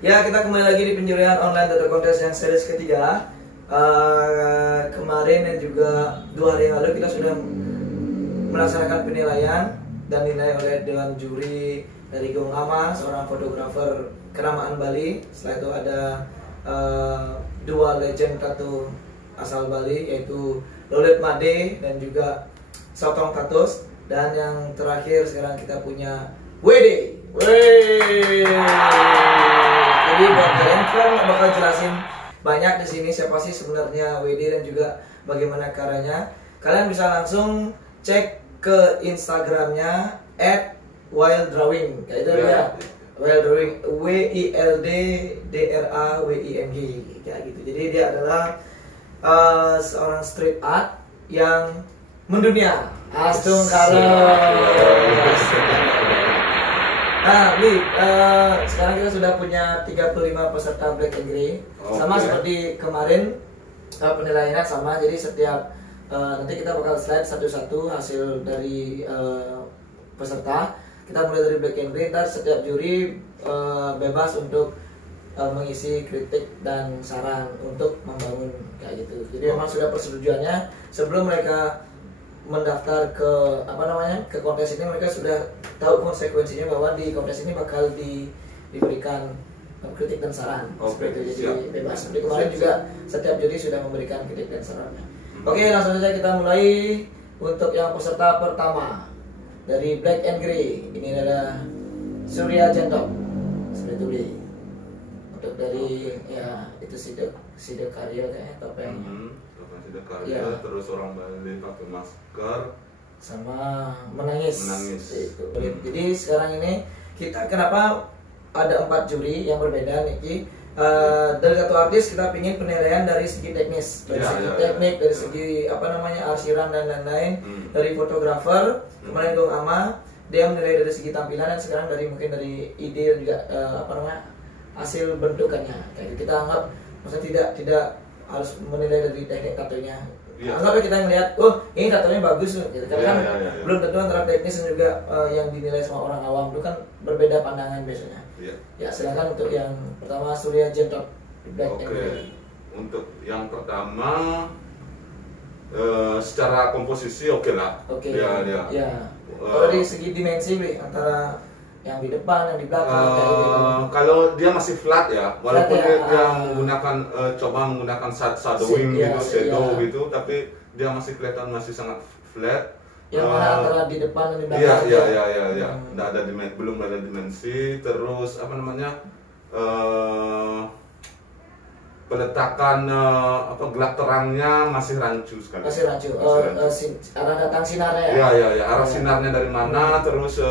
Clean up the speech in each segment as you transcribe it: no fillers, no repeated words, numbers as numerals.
Ya, kita kembali lagi di penjurian online data kontes yang series ketiga. Kemarin dan juga 2 hari yang lalu kita sudah melaksanakan penilaian dan dinilai oleh Dewan Juri dari Gung Ama, seorang fotografer kenamaan Bali. Setelah itu ada 2 legend tattoo asal Bali, yaitu Lolet Made dan juga Sotong Tatus. Dan yang terakhir sekarang kita punya WD. Jadi buat kalian kan bakal jelasin banyak di sini siapa sih sebenarnya WD dan juga bagaimana caranya. Kalian bisa langsung cek ke Instagramnya @wilddrawing, kayak itu ya. Wilddrawing, WILDDRAWING, kayak gitu. Jadi dia adalah seorang street art yang mendunia. Astung kalau. Nah, Bli, sekarang kita sudah punya 35 peserta Black and Grey. Sama seperti kemarin penilaiannya sama. Jadi setiap nanti kita bakal slide satu-satu hasil dari peserta. Kita mulai dari Black and Grey. Ntar setiap juri bebas untuk mengisi kritik dan saran untuk membangun kayak gitu. Jadi memang sudah persetujuannya sebelum mereka mendaftar ke ke kontes ini, mereka sudah tahu konsekuensinya bahwa di kontes ini bakal diberikan kritik dan saran. Seperti itu, jadi bebas. Seperti kemarin juga setiap juri sudah memberikan kritik dan sarannya. Oke, langsung saja kita mulai untuk yang peserta pertama dari Black and Grey. Ini adalah Surya Jentok. Seperti itu, Bli. Untuk dari ya itu Side Karya kayaknya topengnya. Side Karya, terus orang Bali pakai masker sama menangis. Itu. Jadi sekarang ini kita kenapa ada 4 juri yang berbeda, Niki? Dari satu artis kita pingin penilaian dari segi teknis, dari segi teknik, dari segi arsiran dan lain-lain. Dari fotografer kemarin Gung Ama, dia menilai dari segi tampilan, dan sekarang mungkin dari ide dan juga hasil bentukannya. Kayak kita anggap maksudnya tidak harus menilai dari teknik tatonya. Anggapnya kita ngelihat, oh ini tatonya bagus, gitu. Karena belum tentu antara teknis dan juga yang dinilai sama orang awam itu kan berbeda pandangan biasanya. Ya, silakan untuk yang pertama Surya Jentok Black and Grey. Untuk yang pertama secara komposisi oke lah. Ya. Kalau dari segi dimensi, antara yang di depan, yang di belakang, kayak gitu. Kalau dia masih flat ya, walaupun dia menggunakan coba menggunakan shadowing shadow gitu, tapi dia masih kelihatan masih sangat flat. Yang mana antara di depan dan di belakang? Iya. Belum ada dimensi. Terus peletakan gelap terangnya masih rancu sekali. Arah datang sinarnya. Iya. Arah sinarnya dari mana? Terus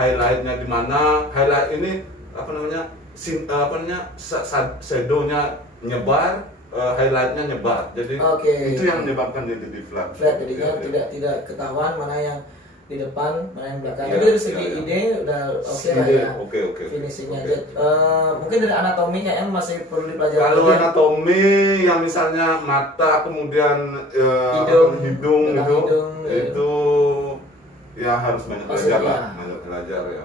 highlightnya di mana? Highlight ini shadownya nyebar, highlightnya nyebar. Jadi itu yang menyebabkan dia jadi flat. Jadinya tidak ketahuan mana yang di depan, mana yang belakang. Tapi dari segi ide udah lah ya. Oke. Finishingnya aja. Mungkin dari anatomi kayaknya masih perlu dipelajari. Kalau anatomi yang misalnya mata, kemudian hidung itu ya harus banyak belajar ya.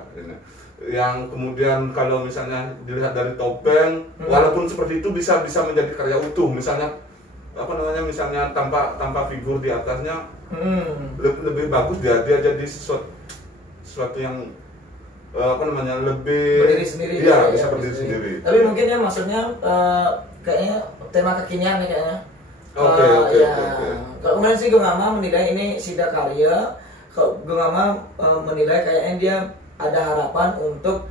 Yang kemudian kalau misalnya dilihat dari topeng, walaupun seperti itu bisa menjadi karya utuh. Misalnya misalnya tanpa figur di atasnya, lebih bagus dia jadi sesuatu yang lebih berdiri sendiri. Iya, bisa berdiri sendiri. Tapi mungkin ya maksudnya kayaknya tema kekinian nih kayaknya. Oke. Kalau kemarin sih Gung Ama menilai ini Side Karya. Gung Ama menilai kayaknya dia ada harapan untuk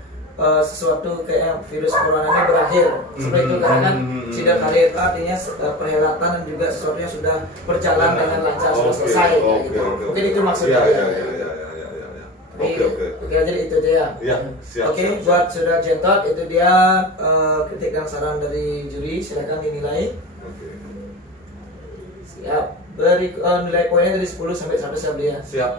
sesuatu kayak virus corona ini berakhir. Seperti itu, karena kan Side Karya itu artinya perhelatan dan juga sesuatu yang sudah berjalan dengan lancar, sudah selesai gitu. Mungkin itu maksudnya. Oke, jadi itu dia. Oke, buat Surya Jentok itu dia kritik dan saran dari juri, silakan dinilai. Siap. Dari nilai poinnya dari 10 sampai 100 ya. Siap.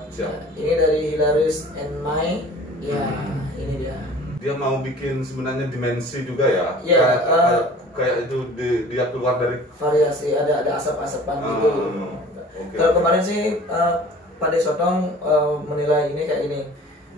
Ini dari Hilarious and Mai. Ya, ini dia. Dia mau bikin sebenarnya dimensi juga ya. Kayak itu dia keluar dari variasi, ada asap-asapan gitu. Kalau kemarin sih Pak De Sotong menilai ini kayak ini.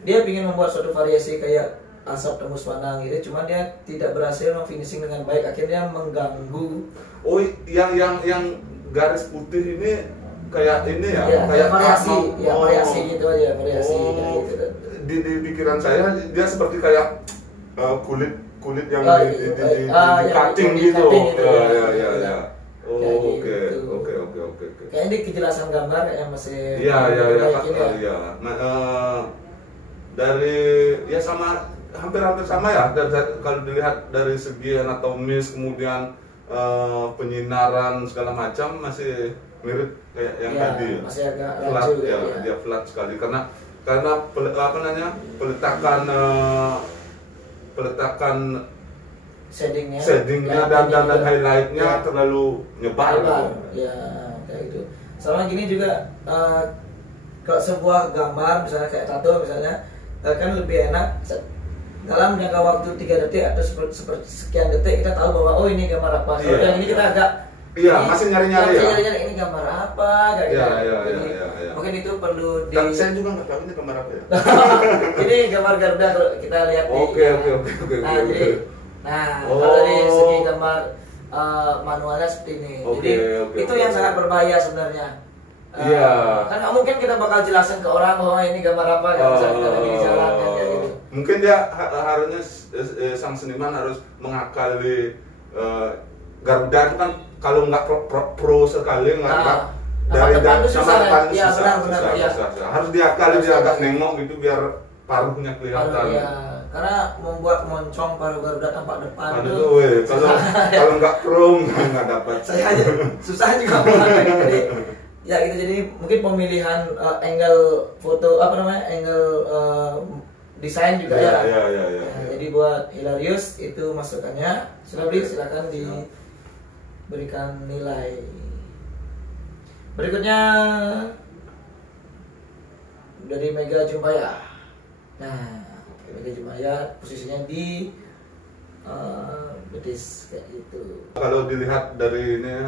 Dia ingin membuat suatu variasi kayak asap tembus pandang gitu, cuman dia tidak berhasil finishing dengan baik, akhirnya mengganggu. Oh, yang garis putih ini kayak ini ya, ya kayak variasi, ya variasi gitu aja, variasi kayak gitu. Di pikiran saya dia seperti kayak kulit yang di cutting gitu. Ya. Oh, oke. Kayaknya di kejelasan gambar yang masih Iya. Dari ya sama hampir sama ya, kalau dilihat dari segi anatomis, kemudian penyinaran segala macam masih mirip kayak yang tadi ya. Masih agak flat laju, ya, dia flat sekali karena peletakan shadingnya dan highlightnya terlalu nyebar gitu. Ya kayak gitu. Sama gini juga kalau sebuah gambar misalnya kayak tato misalnya kan lebih enak dalam jangka waktu 3 detik atau sekian detik kita tahu bahwa oh ini gambar apa. Kalau yang ini kita agak masih nyari-nyari ya. Ini gambar apa kayak gitu. Iya. Mungkin itu perlu saya juga nggak tahu ini gambar apa ya. Ini gambar Garuda kalau kita lihat Oke. Kalau dari segi gambar manualnya seperti ini. Jadi itu yang sangat berbahaya sebenarnya. Kan mungkin kita bakal jelasin ke orang bahwa ini gambar apa kalau misalnya kita lagi di jalan kayak gitu. Mungkin dia harusnya sang seniman harus mengakali Garuda itu kan kalau nggak pro sekali nggak dari sama susah. Harus diakali, dia agak nengok gitu biar paruhnya kelihatan. Karena membuat moncong paruh Garuda tampak depan kalau nggak pro nggak dapat. Saya aja susah juga jadi ya gitu. Jadi mungkin pemilihan angle foto angle desain juga ya. Jadi buat Hilarius itu masukannya. Silakan diberikan nilai. Berikutnya dari Mega Jumpaya. Nah, Mega Jumpaya posisinya di betis kayak gitu. Kalau dilihat dari ini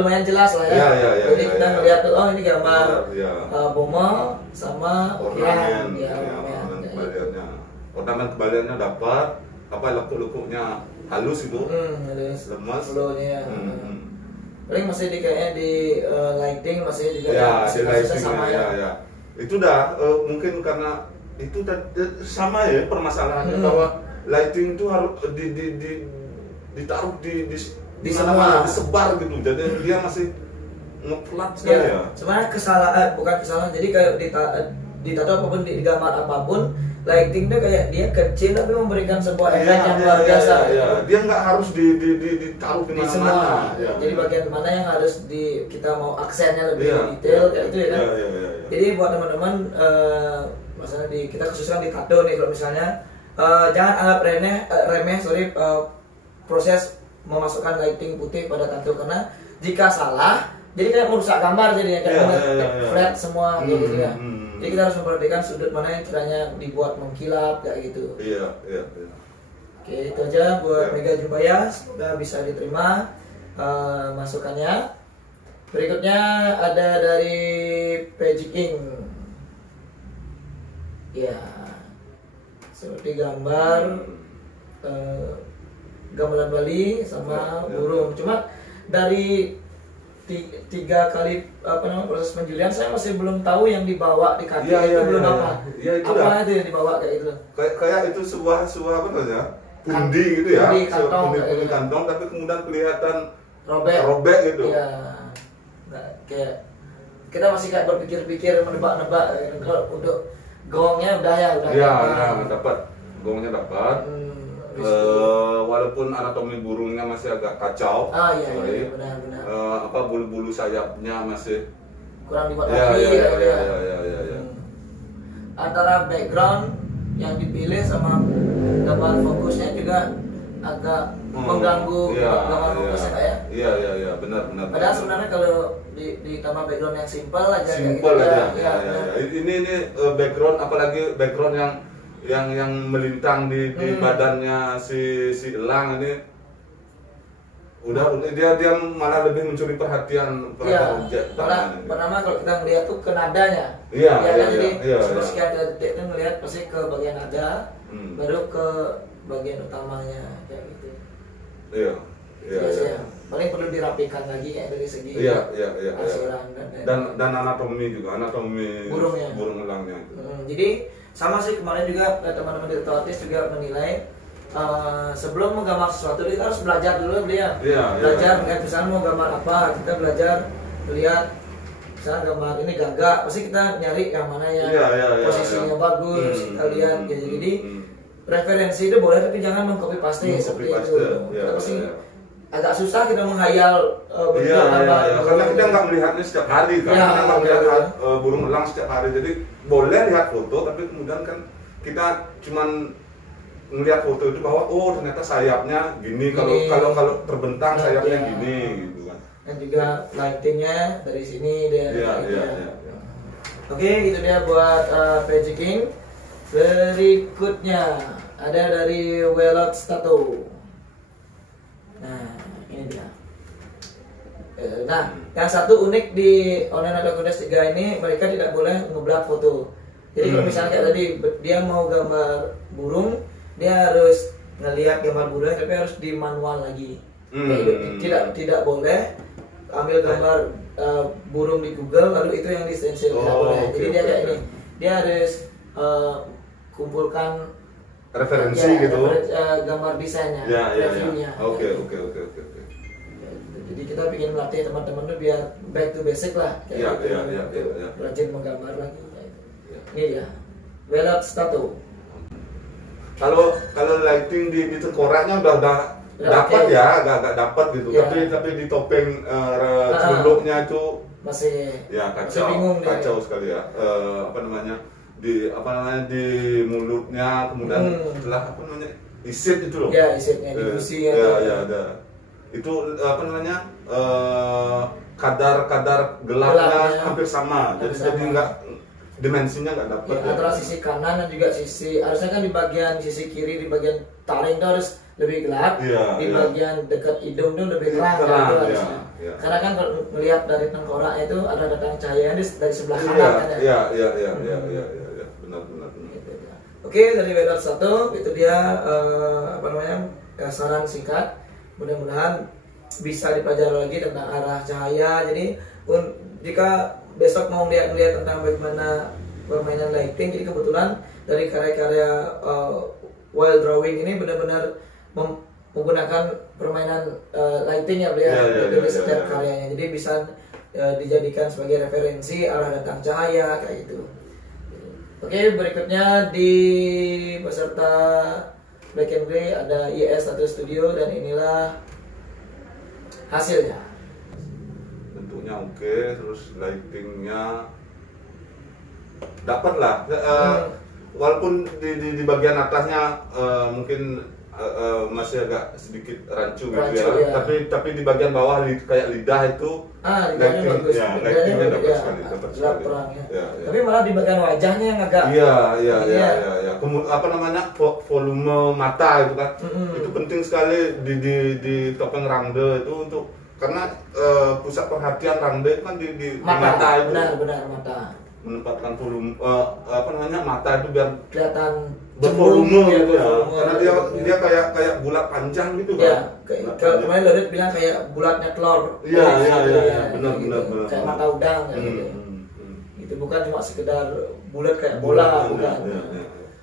lumayan jelas lah ya. Jadi kita melihat tuh ini gambar Bomo sama ornamen kembaliannya dapat, lekuk-lekuknya halus itu, lemas. Paling masih kayaknya di lighting masih juga sama ya. Itu dah mungkin karena itu sama ya permasalahannya bahwa lighting itu harus ditaruh di mana disebar gitu, jadi dia masih ngeplat sekali ya. Sebenarnya bukan kesalahan, jadi kayak di tato apapun di gambar apapun lighting tuh kayak dia kecil tapi memberikan sebuah efek yang luar biasa. Dia nggak harus ditaruh di mana-mana. Jadi bagian mana yang harus kita mau aksennya lebih detail kayak itu ya kan. Jadi buat teman-teman masalah kita khususkan di tato nih, kalau misalnya jangan anggap remeh proses memasukkan lighting putih pada tato, karena jika salah jadi kayak merusak gambar jadinya kayak flat semua kayak gitu ya. Jadi kita harus memperhatikan sudut mana yang kiranya dibuat mengkilap kayak gitu. Iya. Oke, itu aja buat Mega Jumpaya, sudah bisa diterima masukannya. Berikutnya ada dari Magic Ink. Ya, seperti gambar gamelan Bali sama burung. Cuma dari 3 kali proses penjurian saya masih belum tahu yang dibawa di kaki itu belum apa. Apa itu yang dibawa kayak itu? Kayak itu sebuah apa namanya? Pundi gitu ya. Pundi kantong tapi kemudian kelihatan robek gitu. Iya. Kayak kita masih kayak berpikir-pikir menebak-nebak kalau untuk gongnya udah dapat. Gongnya dapat. Walaupun anatomi burungnya masih agak kacau, benar. Bulu-bulu sayapnya masih kurang dibuat rapi. Antara background yang dipilih sama gambar fokusnya juga agak mengganggu gambar fokusnya kayak. Iya, benar. Padahal sebenarnya kalau ditambah background yang simple aja. Ini background, apalagi background yang melintang di badannya si elang ini udah dia malah lebih mencuri perhatian. Pertama kalau kita ngeliat tuh ke nadanya. Jadi sekian detik itu ngelihat pasti ke bagian nada. baru ke bagian utamanya kayak gitu. Iya. Iya. Paling perlu dirapikan lagi kayak dari segi asiran dan anatomi burung elangnya. Jadi sama sih, kemarin juga teman-teman di Otis juga menilai sebelum menggambar sesuatu kita harus belajar dulu dia. Belajar misalnya mau gambar apa, kita belajar lihat misalnya gambar ini gagak, pasti kita nyari yang mana yang posisinya bagus, kita lihat gitu. Jadi referensi itu boleh tapi jangan mengcopy paste seperti itu. Kita pasti agak susah kita menghayal karena kita nggak melihatnya setiap hari kan, kita nggak melihat burung elang setiap hari, jadi boleh lihat foto tapi kemudian kan kita cuman melihat foto itu bahwa oh ternyata sayapnya gini, kalau terbentang sayapnya gini gitu kan. Dan juga lightingnya dari sini dia. Oke, itu dia buat packaging. Berikutnya ada dari Welot Stato. Nah, ini dia. Nah, yang satu unik di online Contest 3 ini, mereka tidak boleh ngeblak foto. Jadi kalau misalnya kayak tadi dia mau gambar burung, dia harus ngelihat gambar burung tapi harus di manual lagi. Tidak boleh ambil gambar burung di Google lalu itu yang di stencil, tidak boleh. Jadi dia kayak ini, dia harus kumpulkan referensi gitu, gambar desainnya, reviewnya. Oke. Jadi kita ingin melatih teman-teman tuh biar back to basic lah, rajin menggambar lagi. Ini dia, Welot Stato. Kalau lighting di tengkoraknya udah dapat ya, agak dapat gitu. Tapi di topeng celupnya itu masih kacau sekali ya. Di mulutnya, kemudian setelah isit itu loh. Ya, isitnya di gusi ada. Itu kadar gelapnya hampir sama. Jadi enggak, dimensinya nggak dapat. Antara sisi kanan dan juga sisi, harusnya kan di bagian sisi kiri, di bagian taring itu harus lebih gelap, di bagian dekat hidung itu lebih terang gitu harusnya. Karena kan kalau melihat dari tengkorak itu ada datang cahaya dari sebelah kanan kan ya. Iya, benar. Oke, dari Welot Stato itu dia saran singkat. Mudah-mudahan bisa dipelajari lagi tentang arah cahaya. Jadi jika besok mau melihat tentang bagaimana permainan lighting, jadi kebetulan dari karya-karya wild drawing ini benar-benar menggunakan permainan lighting ya beliau dari setiap karyanya, jadi bisa dijadikan sebagai referensi arah datang cahaya kayak gitu. Oke, berikutnya di peserta Black and Gray ada IS Tattoo Studio dan inilah hasilnya. Bentuknya oke, terus lightingnya dapat lah. Walaupun di bagian atasnya mungkin masih agak sedikit rancu gitu ya. Tapi di bagian bawah kayak lidah itu lidahnya bagus. Lightingnya dapat sekali. Tapi malah di bagian wajahnya yang agak volume mata itu kan. Itu penting sekali di topeng rangde itu karena pusat perhatian rangde itu kan di mata itu. Benar mata. Menempatkan volume mata itu biar kelihatan bervolume gitu ya. Karena dia kayak bulat panjang gitu kan. Kalau kemarin Lodet bilang kayak bulatnya telur. Benar. Kayak mata udang gitu. Itu bukan cuma sekedar bulat kayak bola, bukan.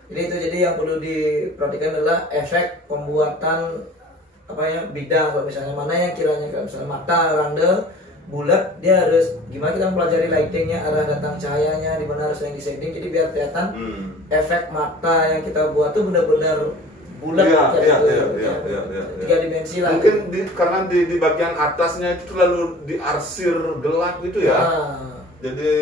Jadi yang perlu diperhatikan adalah efek pembuatan bidang. Kalau misalnya mana yang kiranya kalau misalnya mata rangde bulat, dia harus gimana kita mempelajari lightingnya, arah datang cahayanya di mana harus yang di setting, jadi biar kelihatan efek mata yang kita buat tuh benar-benar bulat tiga dimensi lah. Mungkin karena di bagian atasnya itu terlalu diarsir gelap gitu ya. Jadi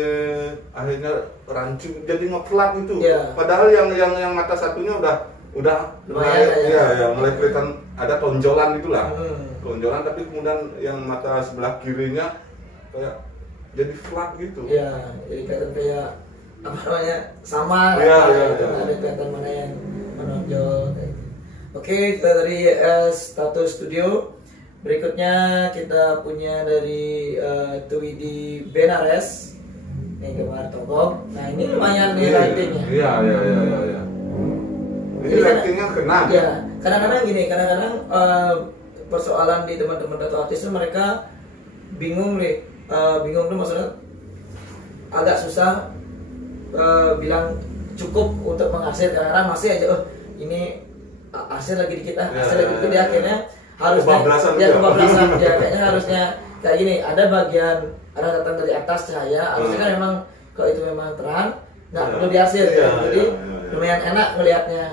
akhirnya rancu, jadi ngeflat gitu. Padahal yang mata satunya udah mulai kelihatan ada tonjolan gitulah. Tonjolan, tapi kemudian yang mata sebelah kirinya kayak jadi flat gitu. Jadi kelihatan kayak sama. Ada kelihatan mana yang menonjol kayak gitu. Oke, kita dari Tattoo Studio. Berikutnya kita punya dari Twidi Benares. Ini gambar togok. Nah, ini lumayan nih lightingnya. Iya. Ini rankingnya kena. Ya, kadang-kadang gini, kadang-kadang persoalan di teman-teman tattoo artis itu mereka bingung nih, bingung tuh maksudnya agak susah bilang cukup untuk menghasilkan, karena masih aja ini hasil lagi dikit hasil lagi dikit, dia akhirnya harusnya kebablasan ya kayaknya harusnya kayak gini, ada bagian ada datang dari atas cahaya, harusnya kan memang kalau itu memang terang nggak perlu dihasil ya, jadi lumayan enak melihatnya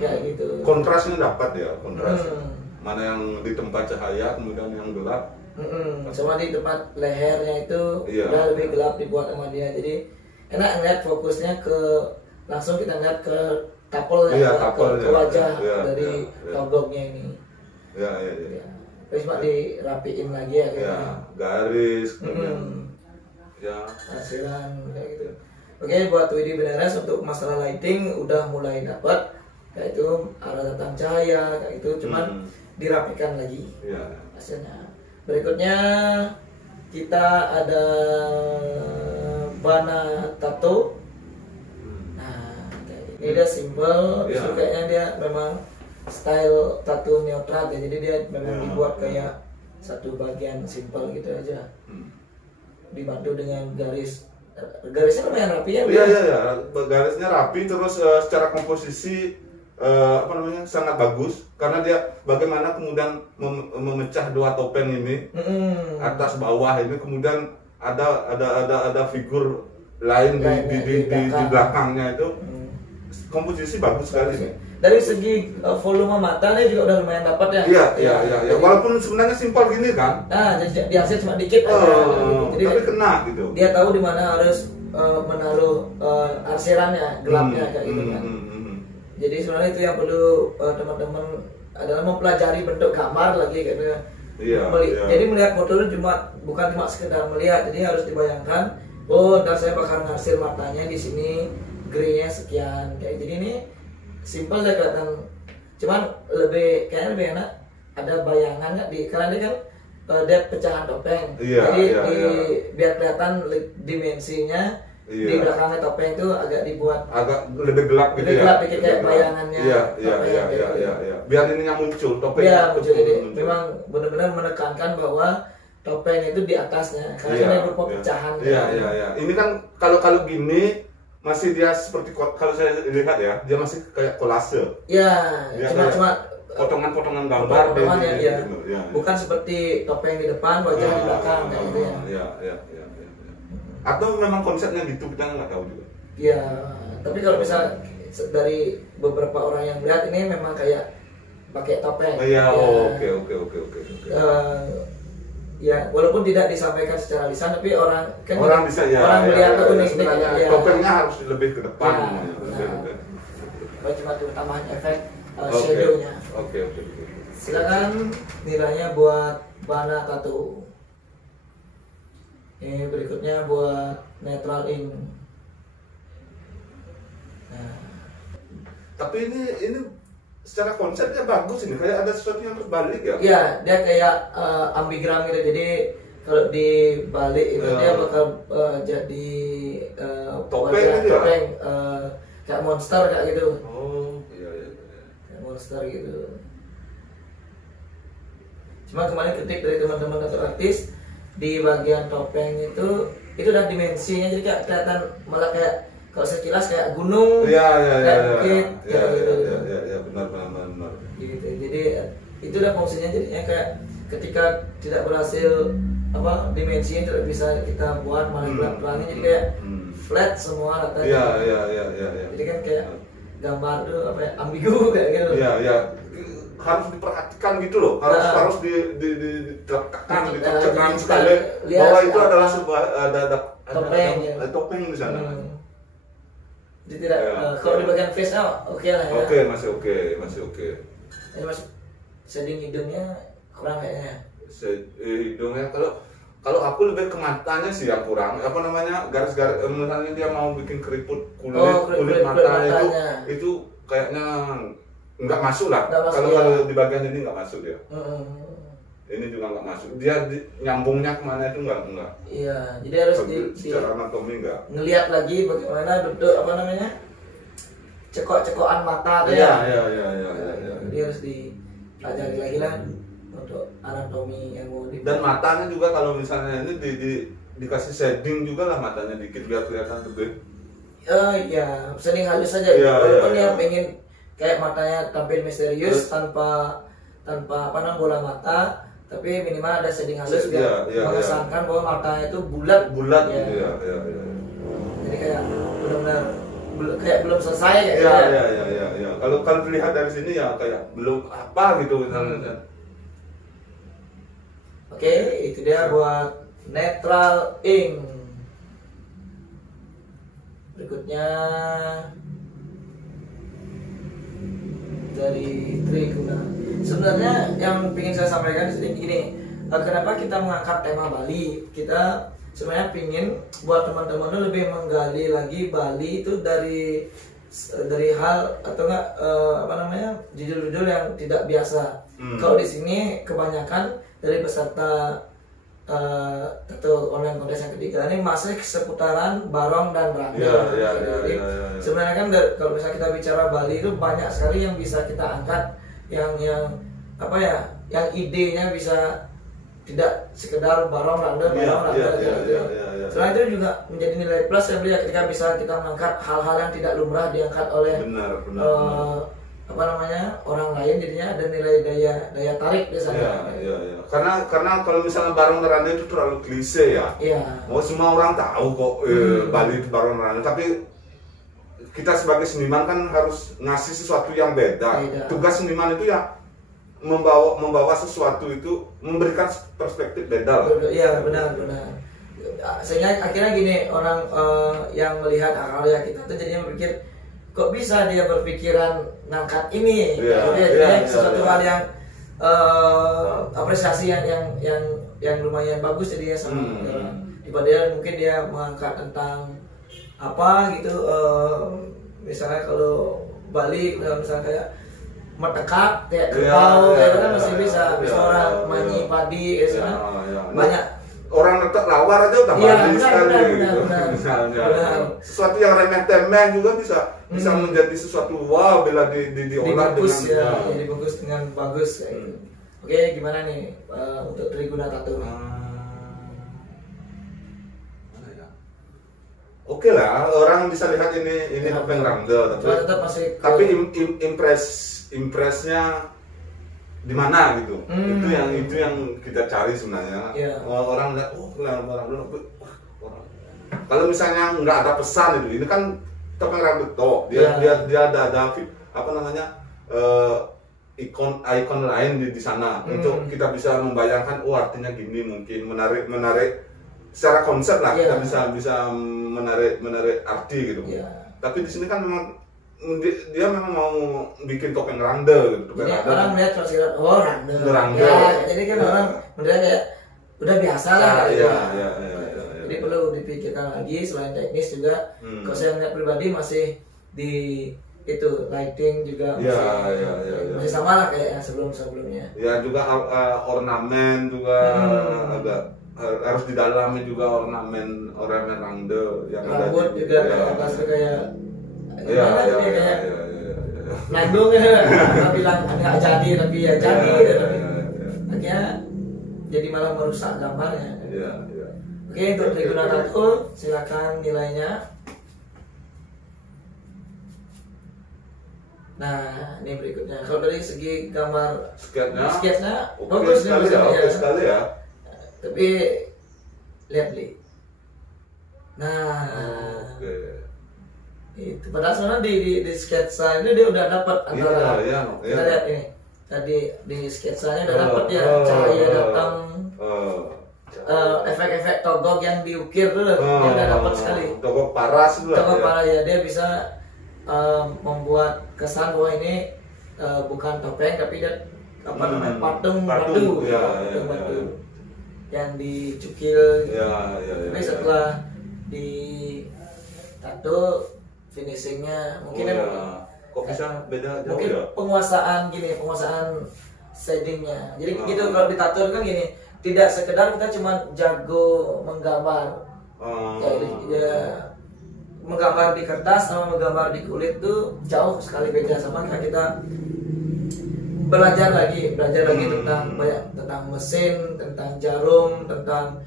kayak gitu. Kontrasnya dapat ya, kontras mana yang di tempat cahaya kemudian yang gelap. Sama di tempat lehernya itu udah lebih gelap dibuat sama dia, jadi enak ngeliat fokusnya ke langsung kita ngeliat ke tapelnya, ke wajah dari togoknya ini. Ya. Terus cuma dirapiin lagi ya kayaknya. Garis, hasilan kayak gitu. Oke, buat Widi Beneres untuk masalah lighting udah mulai dapat, kayak itu arah datang cahaya kayak itu, cuman dirapikan lagi hasilnya. Berikutnya kita ada Bana Tattoo. Nah, ini dia simple, kayaknya dia memang style tattoo neutral ya, jadi dia memang dibuat kayak satu bagian simple gitu aja, dibantu dengan garisnya lumayan rapi ya. Iya, garisnya rapi, terus secara komposisi sangat bagus, karena dia bagaimana kemudian memecah dua topeng ini, atas bawah ini, kemudian ada figur lain di belakangnya itu, komposisi bagus sekali. Dari segi volume matanya juga udah lumayan dapat ya. Iya. Walaupun sebenarnya simpel gini kan. Nah, jadi dihasil cuma dikit aja. Jadi tapi kena gitu. Dia tahu di mana harus menaruh arsirannya, gelapnya kayak gitu kan. Jadi sebenarnya itu yang perlu teman-teman adalah mempelajari bentuk gambar lagi kayak gitu. Jadi melihat foto itu bukan cuma sekedar melihat, jadi harus dibayangkan, ntar saya bakal ngasih matanya di sini, grey-nya sekian kayak. Jadi ini simpel ya kelihatan, cuman kayaknya lebih enak ada bayangan nggak karena dia kan dia pecahan topeng, jadi biar kelihatan dimensinya. Di belakangnya topeng itu agak dibuat agak lebih gelap gitu, gelap dikit kayak bayangannya. Iya. Biar ininya muncul topeng. Iya, muncul. Jadi memang benar-benar menekankan bahwa topeng itu di atasnya, karena dia berupa pecahan. Iya. Ini kan kalau gini masih dia seperti, kalau saya lihat ya, dia masih kayak kolase. Iya, cuma potongan-potongan gambar. Bukan seperti topeng di depan, wajah di belakang kayak gitu ya. Iya. Atau memang konsepnya gitu, kita nggak tahu juga. Iya, tapi kalau misal dari beberapa orang yang melihat ini memang kayak pakai topeng. Oke. Ya, walaupun tidak disampaikan secara lisan, tapi orang bisa melihat tuh unik. Topengnya harus lebih ke depan. Cuma tuh tambahan efek shadow-nya. Oke. Silakan nilainya buat Bana Tattoo. Ini berikutnya buat Neutral Ink. Nah. Tapi ini secara konsepnya bagus, ini kayak ada sesuatu yang terbalik ya. Iya, dia kayak ambigram gitu. Jadi kalau dibalik itu dia bakal jadi topeng kayak monster kayak gitu. Iya. Kayak monster gitu. Cuma kemarin kritik dari teman-teman tattoo artis, di bagian topeng itu udah dimensinya, jadi kayak kelihatan malah kayak kalau sekilas kayak gunung, kayak bukit, kayak gitu. Iya, benar. Gitu. Jadi itu udah fungsinya, jadinya kayak ketika tidak berhasil dimensinya tidak bisa kita buat malah gelap-gelapnya, jadi kayak flat semua rata. Iya. Jadi kan kayak gambar tuh ambigu kayak gitu. Iya. Harus diperhatikan gitu loh, harus ditekan sekali bahwa itu adalah sebuah ada topeng di sana. Jadi tidak kalau di bagian face oke lah ya. Masih oke. Ini mas shading hidungnya kurang kayaknya. Hidungnya kalau aku lebih ke matanya sih yang kurang. Garis-garis, misalnya dia mau bikin kulit matanya itu kayaknya nggak masuk lah. Kalau di bagian ini nggak masuk dia. Ini juga nggak masuk. Dia nyambungnya kemana itu nggak. Iya, jadi harus secara anatomi nggak. Ngelihat lagi bagaimana bentuk cekok-cekokan mata tuh Iya. Dia harus dipelajari lagi lah untuk anatomi ilmu. Dan matanya juga kalau misalnya ini dikasih shading juga lah matanya dikit biar kelihatan gede. Iya, shading halus saja. Walaupun dia pengen kayak matanya tampil misterius tanpa apa namanya bola mata, tapi minimal ada shading halus biar mengesankan bahwa matanya itu bulat gitu ya. Jadi kayak benar-benar kayak belum selesai kayak Iya. Kalau dilihat dari sini ya kayak belum apa gitu misalnya. Oke, itu dia buat netral ink. Berikutnya dari Triguna. Sebenarnya yang ingin saya sampaikan sedikit gini, kenapa kita mengangkat tema Bali? Kita sebenarnya ingin buat teman-teman itu lebih menggali lagi Bali itu dari hal atau enggak apa namanya judul-judul yang tidak biasa. Kalau di sini kebanyakan dari peserta atau online kontes yang ketiga ini masih seputaran Barong dan Rangda. Sebenarnya kan kalau misalnya kita bicara Bali itu banyak sekali yang bisa kita angkat, yang apa ya, yang idenya bisa tidak sekedar Barong Rangda. Selain itu juga menjadi nilai plus ya ketika bisa kita mengangkat hal-hal yang tidak lumrah diangkat oleh apa namanya orang lain, jadinya ada nilai daya tarik di sana. Iya. Karena kalau misalnya Barong Rangda itu terlalu klise ya. Mau semua orang tahu kok Bali itu Barong Rangda, tapi kita sebagai seniman kan harus ngasih sesuatu yang beda. Tugas seniman itu ya membawa sesuatu itu, memberikan perspektif beda lah. Iya, benar. Sehingga akhirnya gini, orang yang melihat karya kita tuh jadinya berpikir, kok bisa dia berpikiran ngangkat ini? Sesuatu hal yang apresiasi yang lumayan bagus jadinya sama daripada mungkin dia mengangkat tentang apa gitu, misalnya kalau Bali misalnya kayak metekap kayak kerbau kayak kan masih bisa orang manyi padi banyak orang letak lawar aja udah bagus sekali gitu misalnya. Sesuatu yang remeh-temeh juga bisa menjadi sesuatu wow bila diolah dengan dibungkus dengan bagus kayak gitu. Oke, gimana nih untuk Triguna Tattoo? Oke lah, orang bisa lihat ini topeng Rangda, tapi impresnya di mana gitu. Itu yang kita cari sebenarnya. Orang lihat kalau misalnya nggak ada pesan itu, ini kan topeng Rangda toh. Dia ada apa namanya ikon lain di sana untuk kita bisa membayangkan artinya gini, mungkin menarik secara konsep lah, kita bisa menarik arti gitu. Tapi di sini kan memang dia memang mau bikin topeng Rangda gitu. Orang melihat terus Rangda. Jadi kan orang melihat kayak udah biasa lah. Jadi perlu dipikirkan lagi selain teknis juga. Kalau saya melihat pribadi masih di itu lighting juga masih sama lah kayak sebelumnya. Ya juga ornamen juga agak harus didalami juga ornamen Rangda yang rambut juga atas kayak kayak nandung kita bilang nggak jadi tapi ya jadi akhirnya jadi malah merusak gambarnya. Oke, untuk Triguna Tattoo silakan nilainya. Nah, ini berikutnya. Kalau dari segi gambar sketchnya bagus sekali ya. Tapi lihat nih. Nah, itu padahal sebenarnya di sketsa ini dia udah dapat antara kita lihat ini tadi di sketsanya udah dapat ya cahaya datang, efek-efek togok yang diukir tuh dia udah dapat sekali. Togok paras juga. Togok paras ya, dia bisa membuat kesan bahwa ini bukan topeng tapi dia apa namanya patung batu yang dicukil. Tapi setelah di tato finishingnya mungkin kok bisa beda jauh mungkin ya? penguasaan shadingnya. Jadi gitu kalau di tato kan gini, tidak sekedar kita cuma jago menggambar. menggambar di kertas sama menggambar di kulit tuh jauh sekali beda. Sama kayak kita belajar lagi tentang banyak, tentang mesin, tentang jarum, tentang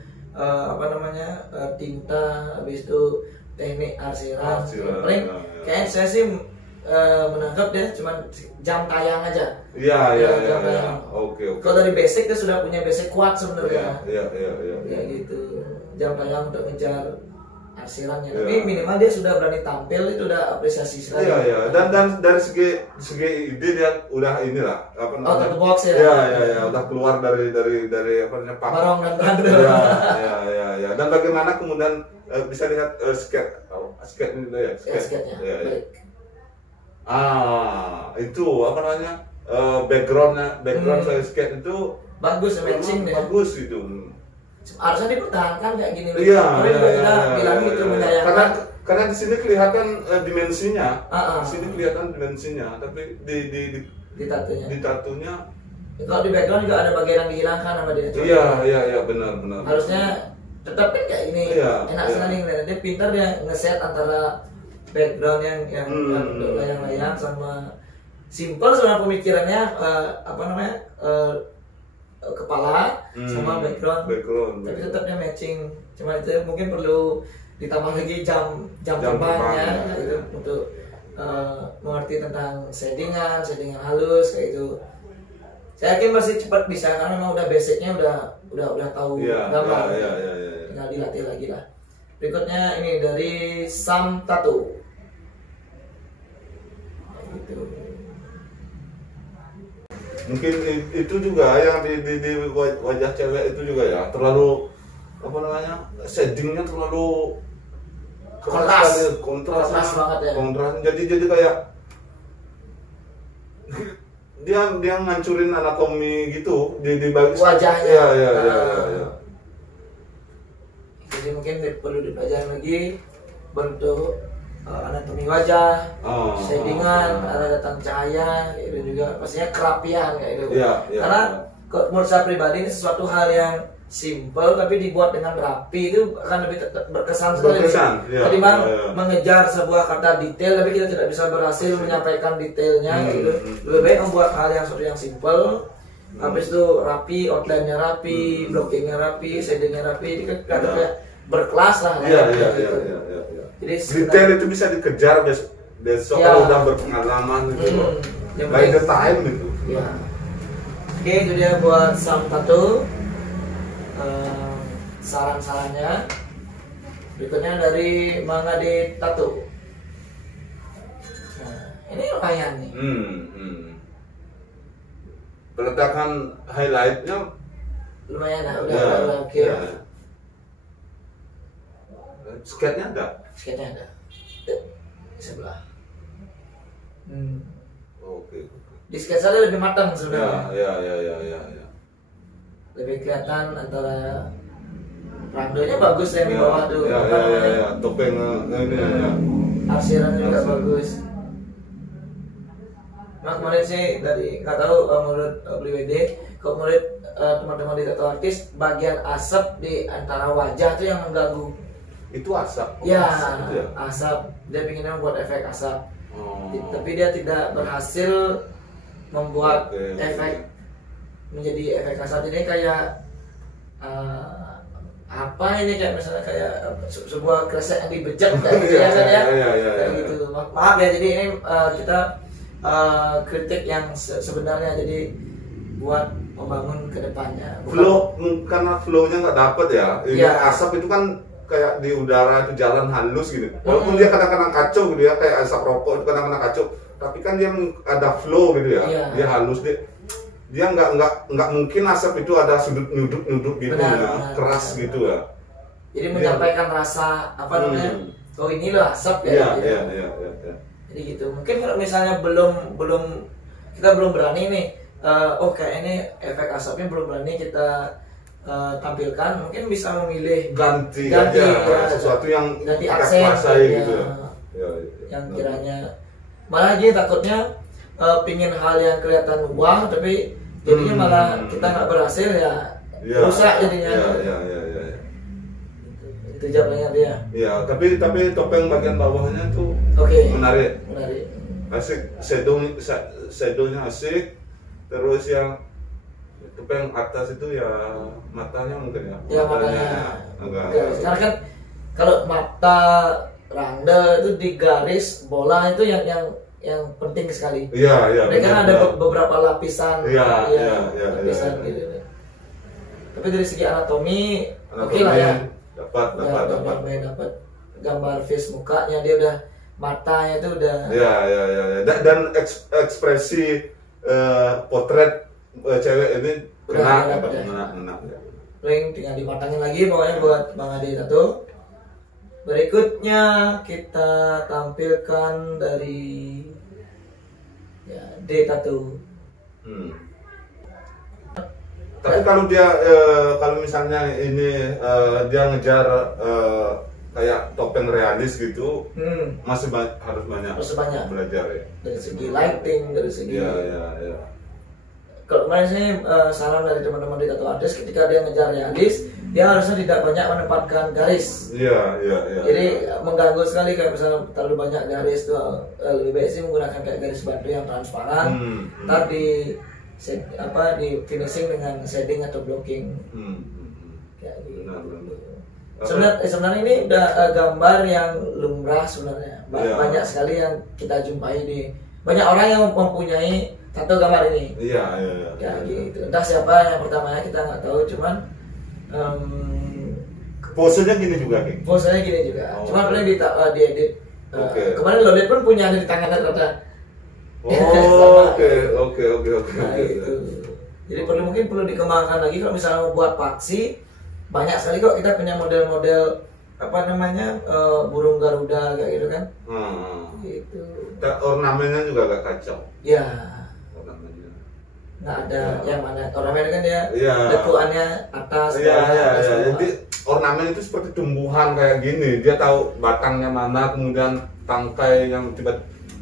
tinta, habis itu teknik arsiran. Paling kayak saya sih menangkap dia cuma jam tayang aja. Iya. Oke. Kalau dari basic dia sudah punya basic kuat sebenarnya. Iya. Ya gitu. Jam tayang untuk ngejar arsirannya. Tapi minimal dia sudah berani tampil, itu udah apresiasi sekali. Iya. Dan dari segi ide dia udah inilah out of the box ya. Iya. Udah keluar dari apa namanya barong dan bandel. Iya. Dan bagaimana kemudian bisa lihat skate ini ya. Skate-nya. Iya. Itu apa namanya? Background saya skate itu bagus, matching deh. Bagus itu. Harusnya dipertahankan kayak gini. Iya. Kita bilang itu menyayangkan. Karena di sini kelihatan dimensinya. Di sini kelihatan dimensinya, tapi di tatunya. Kalau di background juga ada bagian yang dihilangkan sama dia. Iya, benar. Harusnya tetap kan kayak ini. Enak sekali ngeliatnya. Dia pintar, dia ngeset antara background yang layang-layang sama simple sebenarnya pemikirannya, kepala sama background. Tapi tetapnya matching. Cuma itu mungkin perlu ditambah lagi jam terbangnya gitu, untuk mengerti tentang shadingan halus kayak itu. Saya yakin masih cepat bisa karena memang udah basicnya udah tahu gambar. Iya. Tinggal dilatih lagi lah. Berikutnya ini dari Sam Tattoo. Gitu. Mungkin itu juga yang di wajah cewek itu juga ya, terlalu shadingnya terlalu kontras banget ya. Kontras, jadi kayak dia ngancurin anatomi gitu di wajahnya. Iya. Jadi mungkin perlu dipelajari lagi bentuk anatomi wajah, shadingan, arah datang cahaya, itu juga pastinya kerapian kayak gitu. Karena menurut saya pribadi ini sesuatu hal yang simple tapi dibuat dengan rapi itu akan lebih berkesan sekali. Ketimbang mengejar sebuah kata detail tapi kita tidak bisa berhasil menyampaikan detailnya gitu. Lebih baik membuat hal yang sesuatu yang simple, habis itu rapi, outline-nya rapi, blockingnya rapi, shadingnya rapi, itu kan kayak berkelas lah. Jadi detail itu bisa dikejar besok kalau udah berpengalaman gitu. By the time gitu. Oke, itu dia buat Sam Tattoo. Saran-sarannya. Berikutnya dari Mangade Tattoo. Nah, ini lumayan nih. Peletakan highlightnya lumayan lah, udah oke. Skate-nya ada? Skate-nya ada. Di sebelah. Oke. Di sketsanya lebih matang sebenarnya. Ya. Lebih kelihatan antara randonya bagus yang di bawah tuh. Ya. Topeng ini ya. Arsirannya juga bagus. Nah kemarin sih dari nggak tahu menurut Beli WD, kalau menurut teman-teman di tattoo artis, bagian asap di antara wajah tuh yang mengganggu. Itu asap? Asap. Dia pinginnya membuat efek asap. Tapi dia tidak berhasil membuat efek menjadi efek asap. Ini kayak ini kayak misalnya kayak sebuah kresek yang dibejek kayak gitu ya kan ya. Kayak gitu. Maaf ya, jadi ini kita kritik yang sebenarnya, jadi buat membangun kedepannya. Karena flow-nya nggak dapet ya. Asap itu kan kayak di udara itu jalan halus gitu. Walaupun dia kadang-kadang kacau gitu ya, kayak asap rokok itu kadang-kadang kacau. Tapi kan dia ada flow gitu ya. Dia halus, dia nggak mungkin asap itu ada sudut nyuduk gitu, keras gitu ya. Jadi menyampaikan rasa apa namanya? Oh ini loh asap ya. Iya. Jadi gitu. Mungkin kalau misalnya kita belum berani nih. Kayak ini efek asapnya belum berani kita tampilkan, mungkin bisa memilih ganti sesuatu yang ganti kita aksen kuasai gitu yang kiranya malah aja takutnya pingin hal yang kelihatan wah tapi jadinya malah kita nggak berhasil ya rusak jadinya. Iya. Itu jawabannya dia. Iya, tapi topeng bagian bawahnya tuh menarik. Asik, shadownya asik. Terus yang topeng atas itu ya matanya mungkin ya. Ya matanya agak. Karena kan kalau mata Rangda itu di garis bola itu yang penting sekali. Iya. Mereka kan ada beberapa lapisan. Lapisan gitu. Tapi dari segi anatomi oke lah ya. Dapat gambar face mukanya, dia udah matanya itu udah. Iya. Dan ekspresi potret cewek ini kena. Paling tinggal dimatangin lagi pokoknya buat Bang Ade satu. Berikutnya kita tampilkan dari D tattoo. Tapi kalau dia kalau misalnya ini dia ngejar kayak topeng realis gitu, masih harus banyak belajar ya. Dari segi lighting, dari segi. Iya. Kalau kemarin saya saran dari teman-teman di tattoo artist, ketika dia ngejar realis, dia harusnya tidak banyak menempatkan garis. Iya. Jadi mengganggu sekali, kayak misalnya terlalu banyak garis tuh, lebih baik sih menggunakan kayak garis batu yang transparan. Ntar di finishing dengan shading atau blocking. Kayak gitu. Sebenarnya ini udah gambar yang lumrah sebenarnya. Banyak sekali yang kita jumpai di banyak orang yang mempunyai tato gambar ini. Iya. Gitu. Entah siapa yang pertamanya kita nggak tahu, cuman posenya gini juga, King. Posenya gini juga. Cuman paling diedit. Kemarin lo lihat pun punya ada di tangannya ternyata. Oke. Nah, itu. Jadi mungkin perlu dikembangkan lagi kalau misalnya mau buat paksi. Banyak sekali kok kita punya model-model burung Garuda kayak gitu kan. Gitu. Ornamennya juga agak kacau. Ya. Ornamennya. Nggak ada yang mana ornamen kan dia lekuannya atas. Iya. Jadi ornamen itu seperti tumbuhan kayak gini. Dia tahu batangnya mana, kemudian tangkai yang tiba.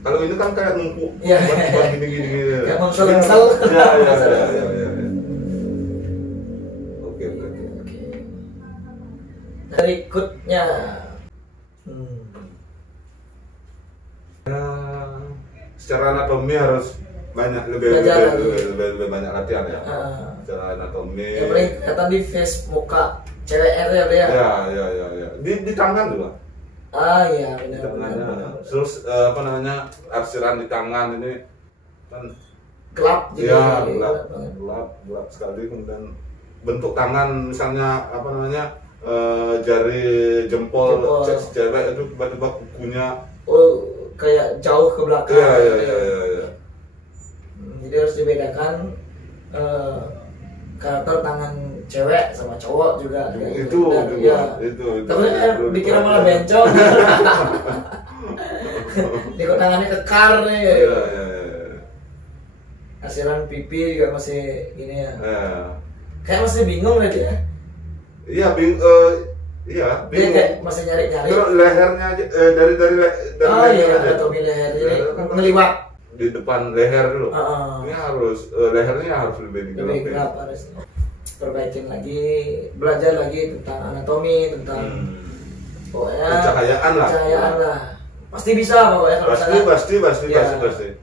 Kalau ini kan kayak numpuk, gini. Kayak mengsel. Iya. Oke. Berikutnya. Secara anatomi harus lebih banyak latihan ya. Secara anatomi. Yang paling kelihatan di face muka cewek ya dia. Iya. Di tangan juga. Iya benar. Terus arsiran di tangan ini kan gelap gitu. Iya, gelap sekali. Kemudian bentuk tangan misalnya jari jempol cewek itu tiba-tiba kukunya kayak jauh ke belakang. Iya. Jadi harus dibedakan karakter tangan cewek sama cowok juga kayak itu. Tapi dikira malah bencong. Dia kok tangannya kekar nih. Iya. Asiran pipi juga masih gini ya. Kayak masih bingung aja ya. Iya, bingung. Dia kayak masih nyari-nyari. Terus lehernya aja dari leher aja. Anatomi leher jadi ngeliwat di depan leher dulu. Ini harus lehernya harus lebih gelap harus. Perbaikin lagi, belajar lagi tentang anatomi, tentang pokoknya pencahayaan lah. Pasti bisa pokoknya kalau pasti.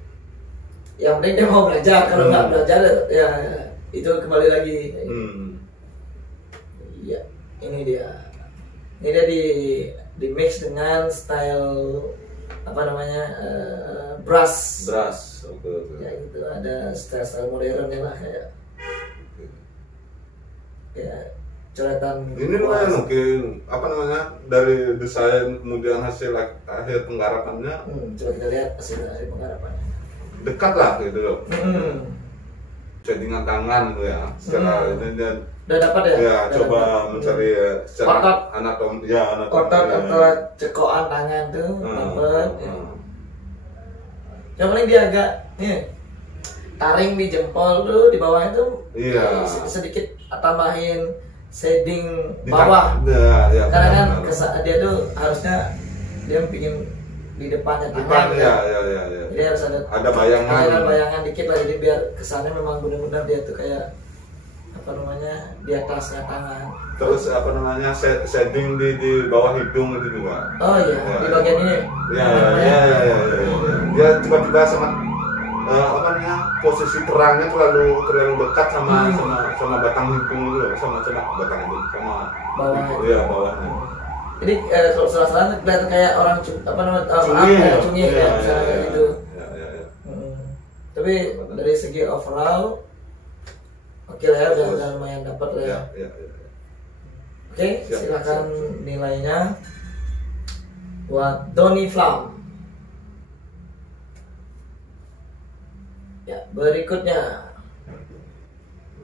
Yang penting dia mau belajar, kalau nggak belajar ya itu kembali lagi. Iya, ini dia di mix dengan style brush. Oke. Ya gitu, ada style modern lah kayak coretan. Ini lumayan mungkin dari desain kemudian hasil akhir penggarapannya. Coba kita lihat hasil penggarapannya. Dekat lah gitu loh. Shadingan tangan gitu ya. Secara ini dan udah dapat ya? Ya, coba mencari secara anatomi. Otot atau cekokan tangan tuh dapat. Yang paling dia agak taring di jempol tuh di bawah itu. Sedikit tambahin shading bawah. Karena kan dia tuh harusnya dia bikin di depannya tangan. Jadi harus ada bayangan dikit lah, jadi biar kesannya memang benar-benar dia tuh kayak apa namanya di atasnya tangan. Terus apa namanya shading di bawah hidung itu juga. Oh iya, ya, di bagian ini. Ya. Dia tiba-tiba sama apa namanya posisi terangnya terlalu dekat sama batang hidung itu loh, sama batang hidung sama bawah. Iya, bawahnya. Jadi kalau salah kelihatan kayak orang apa namanya cunging ya, misalnya kayak gitu. Ya. Tapi dari segi overall oke lah ya, udah lumayan dapat lah ya. Oke, silakan nilainya buat Donny Flam. Ya, berikutnya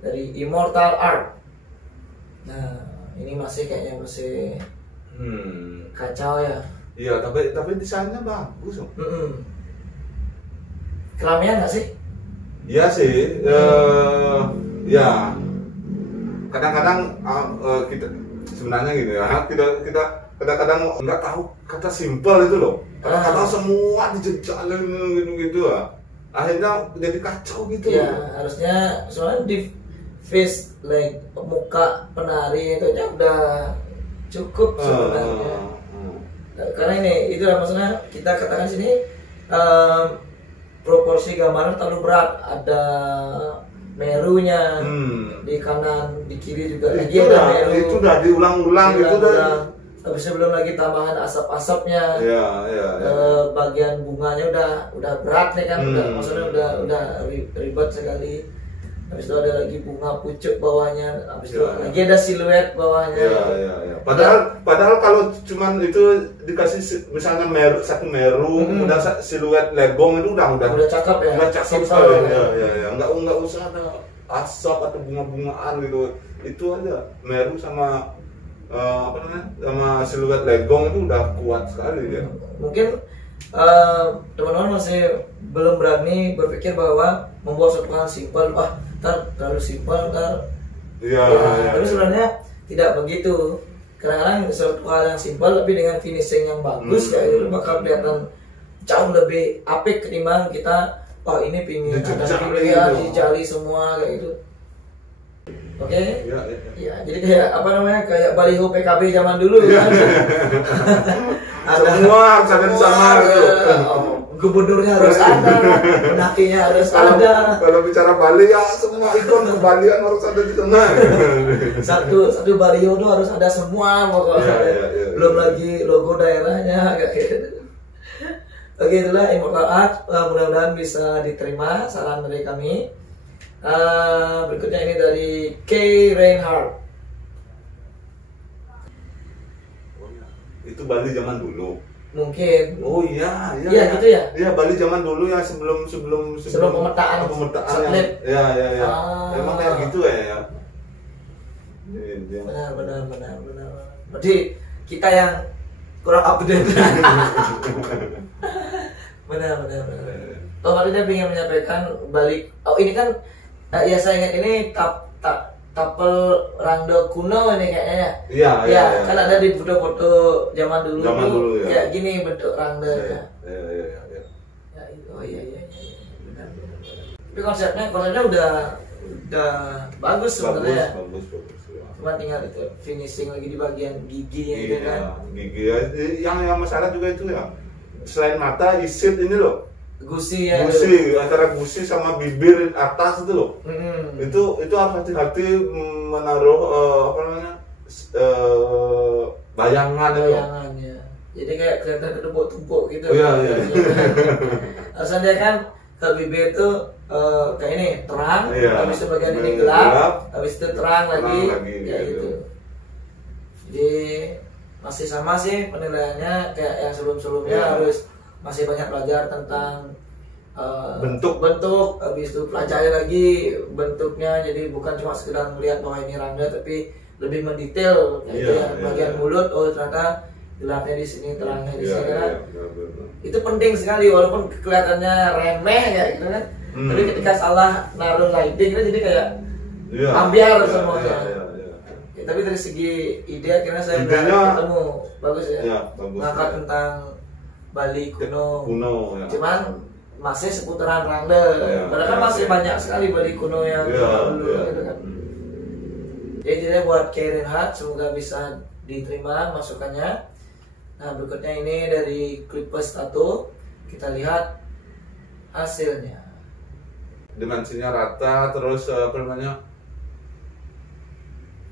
dari Immortal Art. Nah, ini kayaknya masih kacau ya. Iya, tapi desainnya bagus. Keramaian nggak sih? Iya sih. Ya. Kadang-kadang kita sebenarnya gitu ya. Kita kadang-kadang nggak tahu kata simpel itu loh. Kadang-kadang semua dijejalin gitu ya. Akhirnya jadi kacau gitu. Ya, harusnya soalnya di face like muka penari itu aja udah cukup sebenarnya. Karena ini itu maksudnya kita katakan sini proporsi gambaran terlalu berat, ada merunya di kanan, di kiri juga lagi ada meru. Itu udah diulang-ulang gitu dah. Habis itu belum lagi tambahan asap-asapnya. Iya. Bagian bunganya udah berat nih kan, maksudnya udah ribet sekali. Habis itu ada lagi bunga pucuk bawahnya, habis itu lagi ada siluet bawahnya. Iya. Padahal kalau cuman itu dikasih misalnya satu meru, udah siluet legong itu udah cakep ya. Udah cakep sekali. Ya. Enggak usah ada asap atau bunga-bungaan gitu. Itu aja meru sama sama siluet legong itu udah kuat sekali ya. Mungkin teman-teman masih belum berani berpikir bahwa membuat suatu hal simpel, terlalu simpel, tapi sebenarnya tidak begitu. Kadang-kadang suatu hal yang simpel tapi dengan finishing yang bagus kayak itu bakal kelihatan jauh lebih apik ketimbang kita ini pingin ada dijali semua kayak gitu. Oke. Ya, jadi kayak baliho PKB zaman dulu kan. Semua harus ada di sana gitu. Gubernurnya harus ada, penakinya harus ada. Kalau bicara Bali ya semua ikon kebalian harus ada di sana. Satu baliho tuh harus ada semua pokoknya. Belum lagi logo daerahnya kayak gitu. Oke, itulah Immortal Art. Mudah-mudahan bisa diterima saran dari kami. Berikutnya ini dari K. Reinhardt. Itu Bali zaman dulu. Mungkin. Oh iya. Iya gitu ya. Iya, Bali zaman dulu ya sebelum pemetaan. Satelit. Iya. Emang kayak gitu ya. Benar. Berarti kita yang kurang up to date. Benar. Maksudnya ingin menyampaikan balik. Ini kan saya ingat ini tapel rangda kuno ini kayaknya. Iya. Kan ada di foto-foto zaman dulu ya. Kayak gini bentuk rangda ya. Iya. Oh iya. Benar. Tapi konsepnya udah bagus sebenarnya. Bagus. Cuma tinggal itu finishing lagi di bagian giginya gitu kan. Gigi ya. Yang masalah juga itu ya. Selain mata, isit ini loh. Gusi antara gusi sama bibir atas itu loh. Itu harus hati-hati menaruh bayangan ya. Jadi kayak kelihatan ketumpuk-tumpuk gitu. Iya. Harusnya dia kan ke bibir itu kayak ini terang, habis itu bagian ini gelap, habis itu terang lagi kayak gitu. Jadi masih sama sih penilaiannya kayak yang sebelumnya harus masih banyak belajar tentang bentuk, habis itu pelajari lagi bentuknya, jadi bukan cuma sekedar melihat bahwa ini rangda tapi lebih mendetail kayak bagian mulut, ternyata gelapnya di sini, terangnya di sini kan. Itu penting sekali walaupun kelihatannya remeh ya gitu kan. Tapi ketika salah naruh lighting itu jadi kayak ambiar semuanya. Tapi dari segi ide akhirnya saya ketemu bagus ya. Ngangkat tentang Bali kuno ya. Cuman masih seputaran rangda. Padahal kan masih banyak sekali Bali kuno yang dulu gitu kan. Jadi buat Karen Hart, semoga bisa diterima masukannya. Nah berikutnya ini dari Clippers Tattoo, kita lihat hasilnya. Dimensinya rata, terus apa namanya?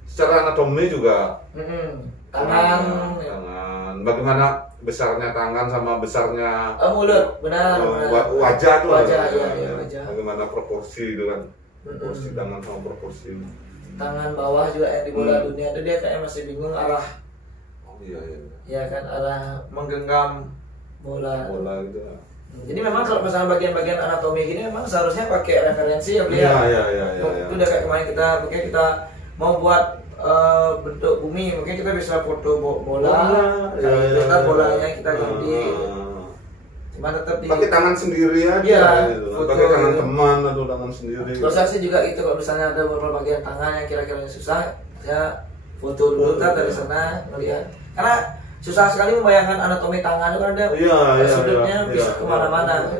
Secara anatomi juga. Tangan. Bagaimana besarnya tangan sama besarnya mulut, benar. Wajah tuh. Wajah. Bagaimana proporsi itu kan? Proporsi tangan sama proporsi. Tangan bawah juga yang di bola dunia itu dia kayak masih bingung arah. Oh iya. Ya kan, arah menggenggam bola gitu. Jadi memang kalau misalnya bagian-bagian anatomi gini memang seharusnya pakai referensi ya beliau. Iya. Itu udah kayak kemarin kita mau buat bentuk bumi, mungkin kita bisa foto bola, kita bolanya kita ganti. Cuma tetap pakai tangan sendiri aja, gitu. Pakai tangan teman atau tangan sendiri. Terus saya sih juga itu, kalau misalnya ada beberapa bagian tangan yang kira-kira susah, saya foto dulu dari sana ngelihat. Karena susah sekali membayangkan anatomi tangan itu kan ada sudutnya bisa kemana-mana.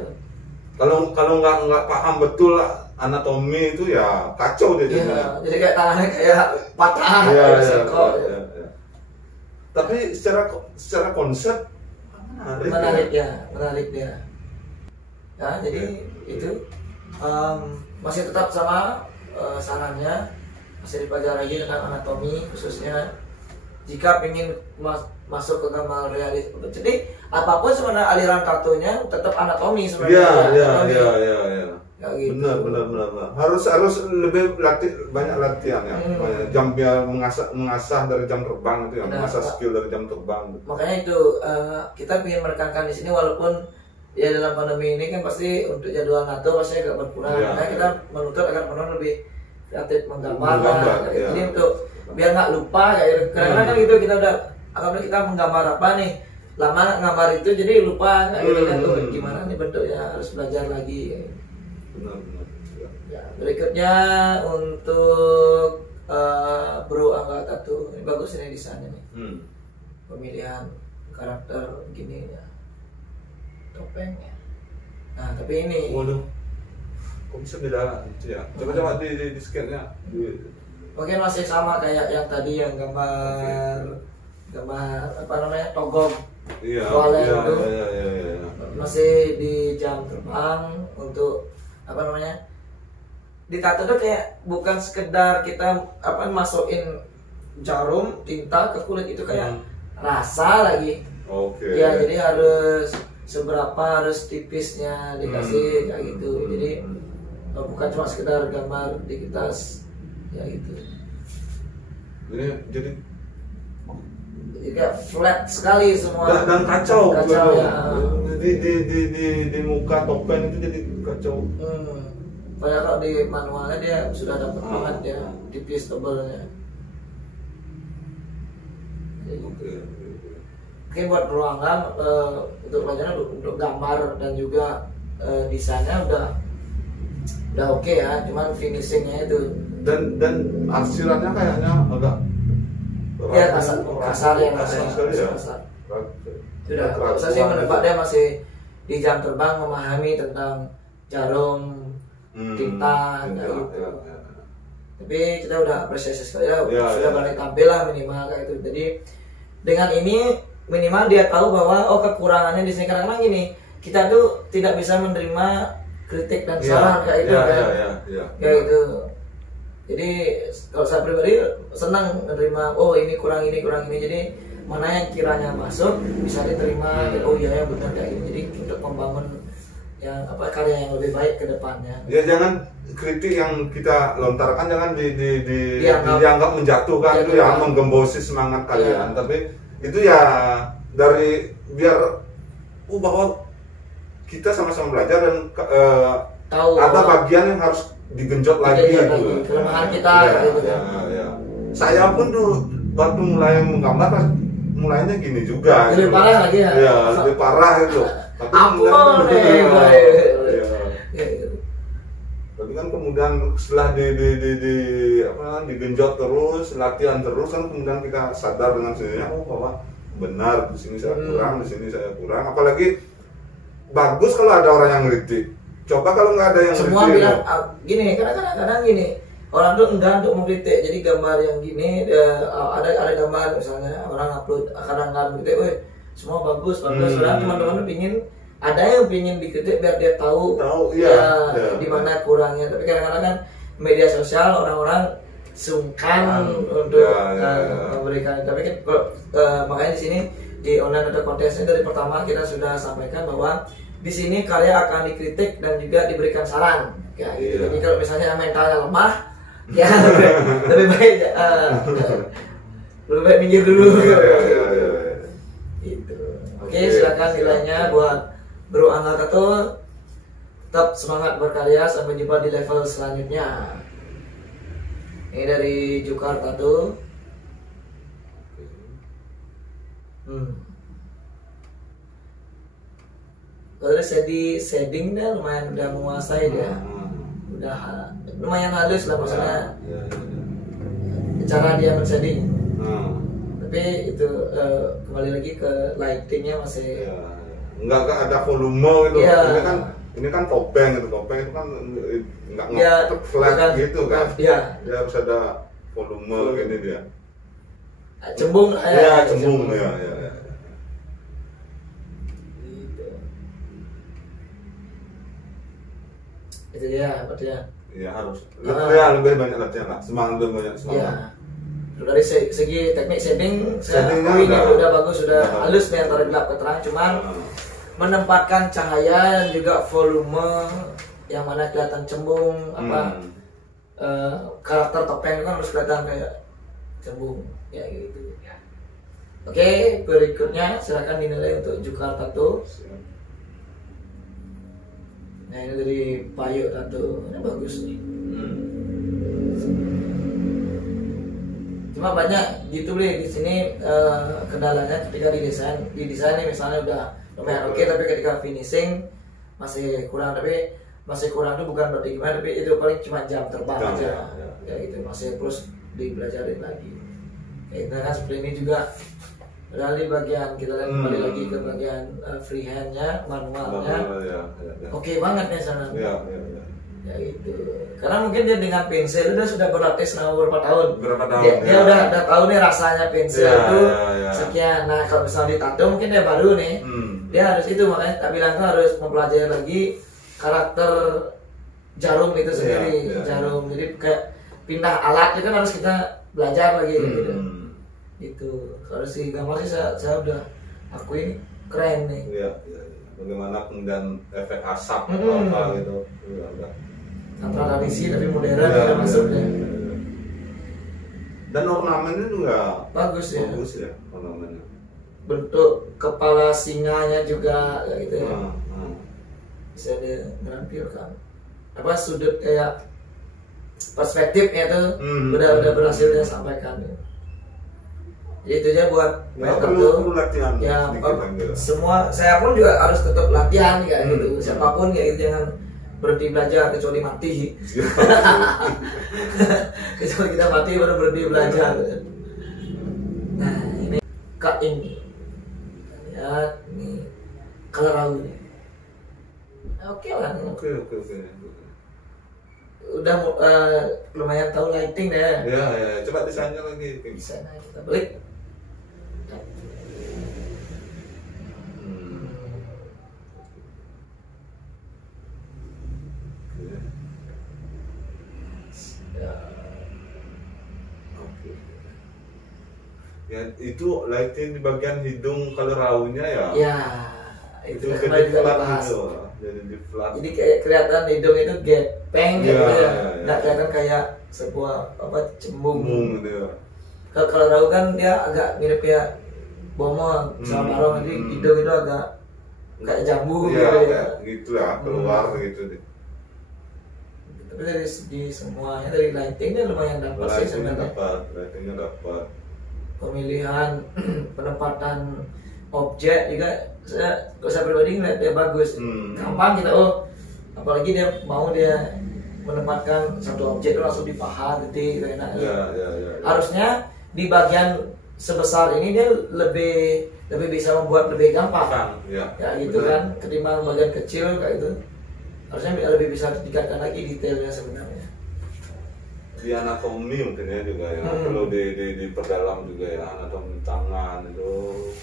Kalau nggak paham betul anatomi itu ya kacau deh. Jadi kayak tangannya kayak patah, Tapi secara konsep menarik dia. Ya, jadi itu masih tetap sama sarannya, masih dipelajari lagi tentang anatomi, khususnya jika ingin masuk ke gambar realis. Jadi apapun sebenarnya aliran tatonya tetap anatomi sebenarnya. Iya. Ya, gitu. Benar. Harus lebih banyak latihan ya. Banyak jam biar mengasah dari jam terbang itu ya, mengasah skill dari jam terbang. Makanya itu kita ingin menekankan di sini, walaupun ya dalam pandemi ini kan pasti untuk jadwal NATO pasti agak berkurang. Makanya kita menuntut agar penonton lebih kreatif menggambar. Jadi untuk biar nggak lupa kayak kadang-kadang kan gitu, kita udah anggapnya kita menggambar apa nih, lama gambar itu jadi lupa kayak gitu kan, gimana nih bentuknya, harus belajar lagi. Benar. Ya, berikutnya untuk Bro Angga Tattoo, ini bagus ini desainnya nih. Pemilihan karakter gini ya, topengnya. Nah tapi ini. Waduh, kok bisa beda itu ya? Coba di scan-nya. Mungkin masih sama kayak yang tadi yang gambar apa namanya, togog. Iya. Masih di jam terbang untuk apa namanya, di tato tuh kayak bukan sekedar kita masukin jarum tinta ke kulit, itu kayak rasa lagi. Ya jadi harus seberapa, harus tipisnya dikasih kayak gitu. Jadi bukan cuma sekedar gambar di kertas ya gitu. Jadi kayak flat sekali semua dan kacau ya. Di muka topeng itu jadi kacau. Padahal kalau di manualnya dia sudah dapat banget ya, tipis tebelnya. Mungkin buat ruangan untuk pelajaran, untuk gambar dan juga desainnya udah oke ya, cuman finishingnya itu dan arsirannya kayaknya agak kasar ya. Sudah, kalau saya sih menebak dia masih di jam terbang memahami tentang jarum, tinta, gitu. Tapi kita udah apresiasi sekali ya, sudah balik tampil lah minimal kayak itu. Jadi dengan ini minimal dia tahu bahwa kekurangannya di sini, karena gini, kita tuh tidak bisa menerima kritik dan saran kayak itu kan. Kayak itu. Jadi kalau saya pribadi senang menerima, ini kurang ini. Jadi mana yang kiranya masuk bisa diterima. Oh iya ya benar kayak ini. Jadi untuk membangun yang karya yang lebih baik ke depannya. Ya jangan kritik yang kita lontarkan jangan dianggap menjatuhkan itu ya, menggembosi semangat kalian. Tapi itu ya dari biar bahwa kita sama-sama belajar dan tahu ada bagian yang harus digenjot lagi gitu. Kelemahan kita gitu kan. Saya pun tuh waktu mulai menggambar mulainya gini juga. Lebih parah lagi ya. Iya, lebih parah itu. Ampun Tapi kan kemudian setelah digenjot terus, latihan terus kan kemudian kita sadar dengan sendirinya bahwa benar di sini saya kurang, di sini saya kurang. Apalagi bagus kalau ada orang yang ngeritik. Coba kalau nggak ada yang semua bilang gini, kadang-kadang gini, orang tuh enggak untuk mengkritik. Jadi gambar yang gini ada gambar misalnya orang upload kadang nggak mengkritik, weh semua bagus. Padahal teman-teman pingin ada yang pingin dikritik biar dia tahu di mana kurangnya. Tapi kadang-kadang kan media sosial orang-orang sungkan untuk memberikan. Tapi kan kalau makanya di sini di online ada kontesnya dari pertama kita sudah sampaikan bahwa di sini karya akan dikritik dan juga diberikan saran. Ya gitu. Jadi kalau misalnya mentalnya lemah, ya lebih baik lebih baik minggir dulu. Gitu. Oke, silakan nilainya buat Bro Angga Tattoo. Tetap semangat berkarya, sampai jumpa di level selanjutnya. Ini dari Jukar Tattoo. Kalau dari shadingnya lumayan udah menguasai dia. Udah lumayan halus lah maksudnya. Cara dia men-shading. Tapi itu kembali lagi ke lightingnya masih enggak ada volume gitu. Ini kan topeng itu kan enggak flat gitu kan. Dia harus ada volume gini dia. Cembung cembung. Itu dia berarti ya. Iya harus. Lebih banyak latihan lah. Lebih banyak semangat. Dari segi teknik shading ini udah bagus, sudah halus nih antara gelap ke terang, cuman menempatkan cahaya dan juga volume yang mana kelihatan cembung karakter topeng kan harus kelihatan kayak cembung ya gitu. Oke, berikutnya silakan dinilai untuk Jukar Tattoo. Nah ini dari Payu Tattoo, ini bagus nih. Cuma banyak gitu di sini kendalanya ketika didesain nih misalnya udah lumayan oke, tapi ketika finishing masih kurang. Tapi masih kurang itu bukan berarti gimana, tapi itu paling cuma jam terbang aja ya gitu, masih terus dipelajarin lagi. Kayak kan seperti ini juga. Dari bagian kita lihat kembali lagi ke bagian freehandnya, manualnya, oke banget nih sana. Ya gitu. Karena mungkin dia dengan pensil dia sudah berlatih selama beberapa tahun. Dia udah tahu nih rasanya pensil itu sekian. Nah kalau misalnya ditato mungkin dia baru nih. Dia harus itu, makanya tak bilang tuh harus mempelajari lagi karakter jarum itu sendiri. Jarum, jadi kayak pindah alat itu kan harus kita belajar lagi gitu. Gitu. Kalau si gambar sih saya udah akuin keren nih. Iya. Bagaimana kemudian efek asap atau apa gitu. Tradisi tapi modern ya masuknya. Dan ornamennya juga bagus ya ornamennya. Bentuk kepala singanya juga gitu ya. Bisa ditampilkan. Apa sudut kayak perspektifnya tuh udah berhasil dia sampaikan. Jadi itu aja buat perlu latihan ya, semua saya pun juga harus tetap latihan kayak gitu. Siapapun kayak gitu, jangan berhenti belajar kecuali mati. Kecuali kita mati baru berhenti belajar. Nah ini kak ini lihat nih color raw nih. Oke lah. Oke. Udah lumayan tahu lighting deh. Ya. Coba desainnya lagi. Desain aja kita balik. Ya itu lighting di bagian hidung kalau raunya ya. Ya, itu kemarin juga dibahas. Jadi flat. Jadi kayak kelihatan hidung itu gepeng gitu ya. Nggak kelihatan kayak sebuah cembung gitu ya. Kalau rau kan dia agak mirip kayak bomong sama barong, jadi hidung itu agak kayak jambu gitu ya. Gitu ya, keluar gitu deh. Tapi dari segi semuanya, dari lightingnya lumayan dapat sih sebenarnya. Lightingnya dapat. Pemilihan penempatan objek juga saya pribadi ngeliat dia bagus. Gampang kita apalagi dia menempatkan satu objek itu langsung di paha gitu enak. Harusnya di bagian sebesar ini dia lebih bisa membuat lebih gampang. Ya gitu kan, ketimbang bagian kecil kayak itu. Harusnya lebih bisa ditingkatkan lagi detailnya sebenarnya. di anatomi mungkin ya juga ya, perlu diperdalam juga ya, anatomi tangan itu,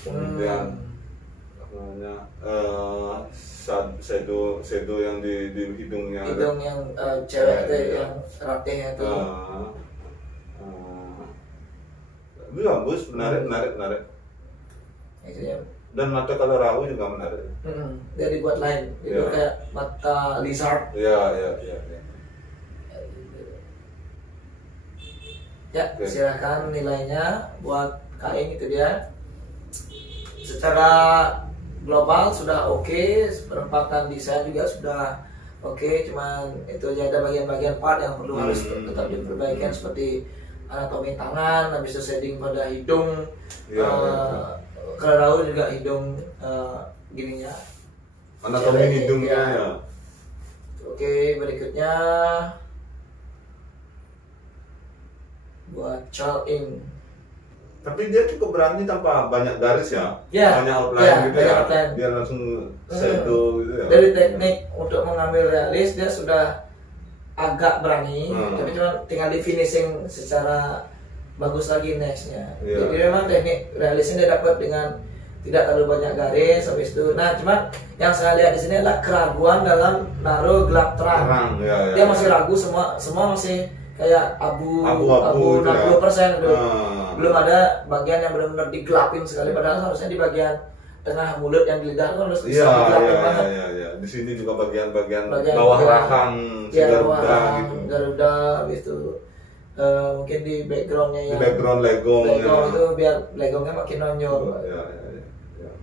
kemudian apa namanya, shadow yang di hidungnya, hidung yang cewek itu yang rapihnya itu. Itu bagus, menarik. Itu ya. Dan mata kalau rawu juga menarik. Dia dibuat lain, itu kayak mata lizard. Ya. Ya, silakan nilainya buat Kaing, itu dia. Secara global sudah oke, penempatan desain juga sudah oke, cuman itu aja ada bagian-bagian part yang perlu harus tetap diperbaikan, seperti anatomi tangan, habis itu shading pada hidung. Kalau Raul juga hidung gininya. Anatomi hidungnya ya. Oke, berikutnya buat Charles-in. Tapi dia cukup berani tanpa banyak garis ya, banyak outline gitu ya. Outline. Dia langsung shadow gitu ya. Dari teknik untuk mengambil realis dia sudah agak berani, tapi cuma tinggal di finishing secara bagus lagi nextnya. Jadi memang teknik realisnya dia dapat dengan tidak terlalu banyak garis habis itu. Nah, cuma yang saya lihat di sini adalah keraguan dalam naruh gelap terang. Dia masih ragu, semua masih kayak abu 60% itu. Belum ada bagian yang benar-benar digelapin sekali, padahal harusnya di bagian tengah mulut yang di lidah kan harus bisa digelapin banget. Iya. Di sini juga bagian bawah rahang Garuda habis itu mungkin di backgroundnya ya. Di background legong itu biar legongnya makin nonjol.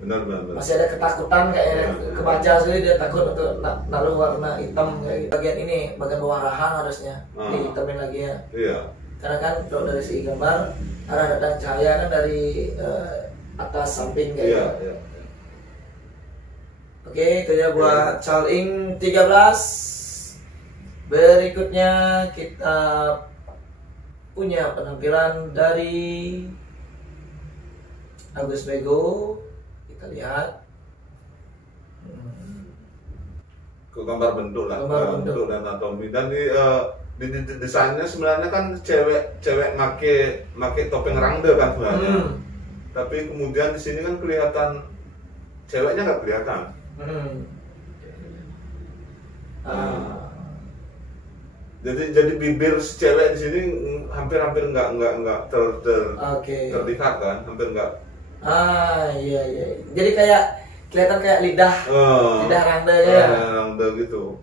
Benar. Masih ada ketakutan kayak kebaca sendiri, dia takut untuk naruh warna hitam kayak gitu. Bagian ini, bagian bawah rahang harusnya dihitamin lagi ya. Iya. Karena kan kalau dari segi gambar arah datang cahaya kan dari atas samping kayak gitu. Iya. Oke, itu ya buat Charles-in 13. Berikutnya kita punya penampilan dari Agus Bego. Kita lihat ke gambar bentuk lah, bentuk dan anatomi. Dan di desainnya sebenarnya kan cewek make topeng rangde kan sebenarnya. Tapi kemudian di sini kan kelihatan ceweknya nggak kelihatan. Jadi bibir si cewek di sini hampir nggak terlihat kan, hampir nggak. Iya. Jadi kayak kelihatan kayak lidah rangda ya. Rangda gitu.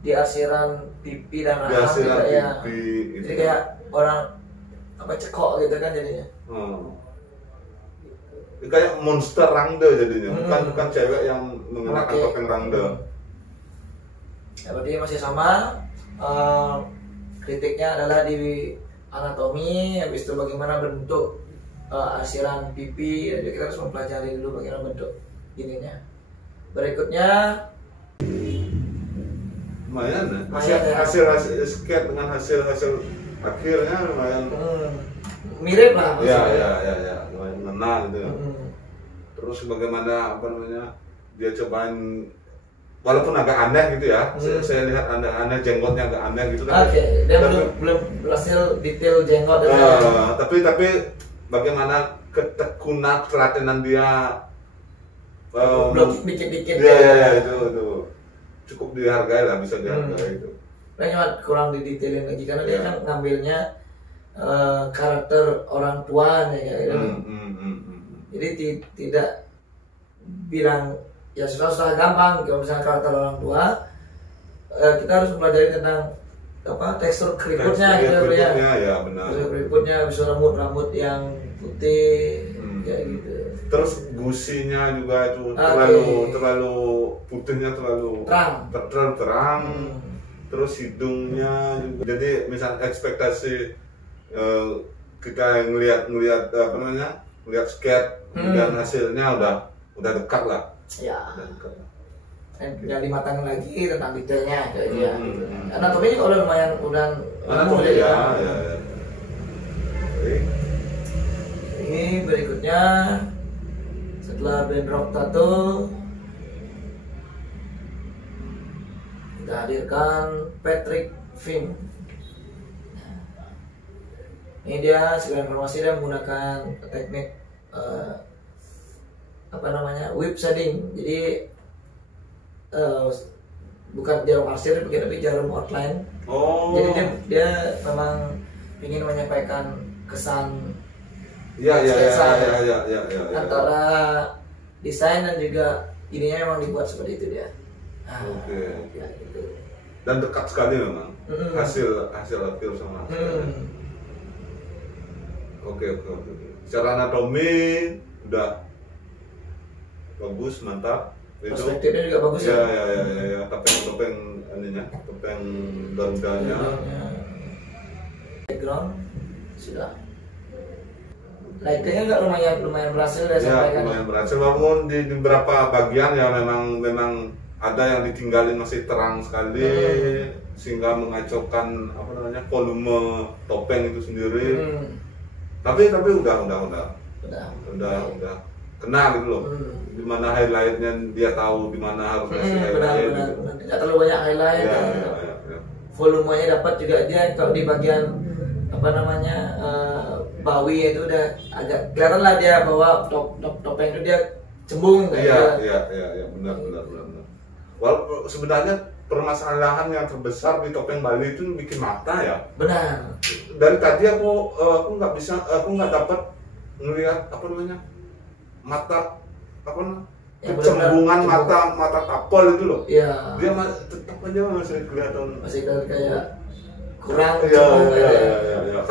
Di arsiran pipi dan rahang gitu ya. Jadi kayak orang cekok gitu kan jadinya. Kayak monster rangda jadinya, bukan cewek yang mengenakan topeng rangda. Ya, berarti masih sama. Kritiknya adalah di anatomi, habis itu bagaimana bentuk arsiran pipi. Jadi kita harus mempelajari dulu bagaimana bentuk ininya. Berikutnya lumayan ya. Hasil skate dengan hasil akhirnya lumayan mirip lah maksudnya. Ya, lumayan ngena gitu ya. Terus bagaimana dia cobain, walaupun agak aneh gitu ya. Saya lihat aneh jenggotnya agak aneh gitu kan. Dia belum berhasil detail jenggot. Tapi bagaimana ketekunan ketelatenan dia belum dikit-dikit. Ya, itu cukup dihargai lah, bisa dihargai itu. Cuma kurang didetailin lagi karena dia kan ngambilnya karakter orang tua ya gitu. Jadi tidak bilang ya susah gampang. Kalau misalnya karakter orang tua, kita harus mempelajari tentang tekstur keriputnya gitu ya. Ya benar. Tekstur keriputnya, bisa rambut yang putih kayak gitu. Terus gusinya juga itu terlalu putihnya terlalu terang. Terus hidungnya juga. Jadi misal ekspektasi kita ngelihat ngelihat skate dan hasilnya udah dekat lah. Ya. Udah dekat. Yang dimatangin lagi tentang detailnya kayak dia. Anatomi juga udah lumayan ya. Ini berikutnya setelah band rock tattoo kita hadirkan Patrick Finn. Ini dia segala informasi, dia menggunakan teknik whip shading. Jadi bukan jarum arsir tapi jarum outline. Jadi dia memang ingin menyampaikan kesan antara desain dan juga ininya memang dibuat seperti itu dia. Ya, gitu. Dan dekat sekali memang hasil akhir sama hasil. Oke. Secara anatomi udah bagus, mantap. Perspektifnya juga bagus ya. Ya. Topeng ininya, topeng daun-daunnya. Background sudah. Lightingnya nggak lumayan berhasil ya, sampaikan. Lumayan berhasil, walaupun di beberapa bagian ya memang ada yang ditinggalin masih terang sekali, sehingga mengacaukan volume topeng itu sendiri. Tapi udah kena gitu loh. Dimana highlightnya dia tahu dimana harus kasih highlight. Benar. Tidak terlalu banyak highlight. Ya. Volumenya dapat juga dia kalau di bagian bawi itu udah agak kelihatan lah dia bahwa topeng itu dia cembung. Iya, benar. Walaupun sebenarnya permasalahan yang terbesar di topeng Bali itu bikin mata ya. Benar. Dari tadi aku nggak dapat melihat mata kecembungan mata tapol itu loh. Iya. Dia tetap aja masih kelihatan kayak kurang. Iya.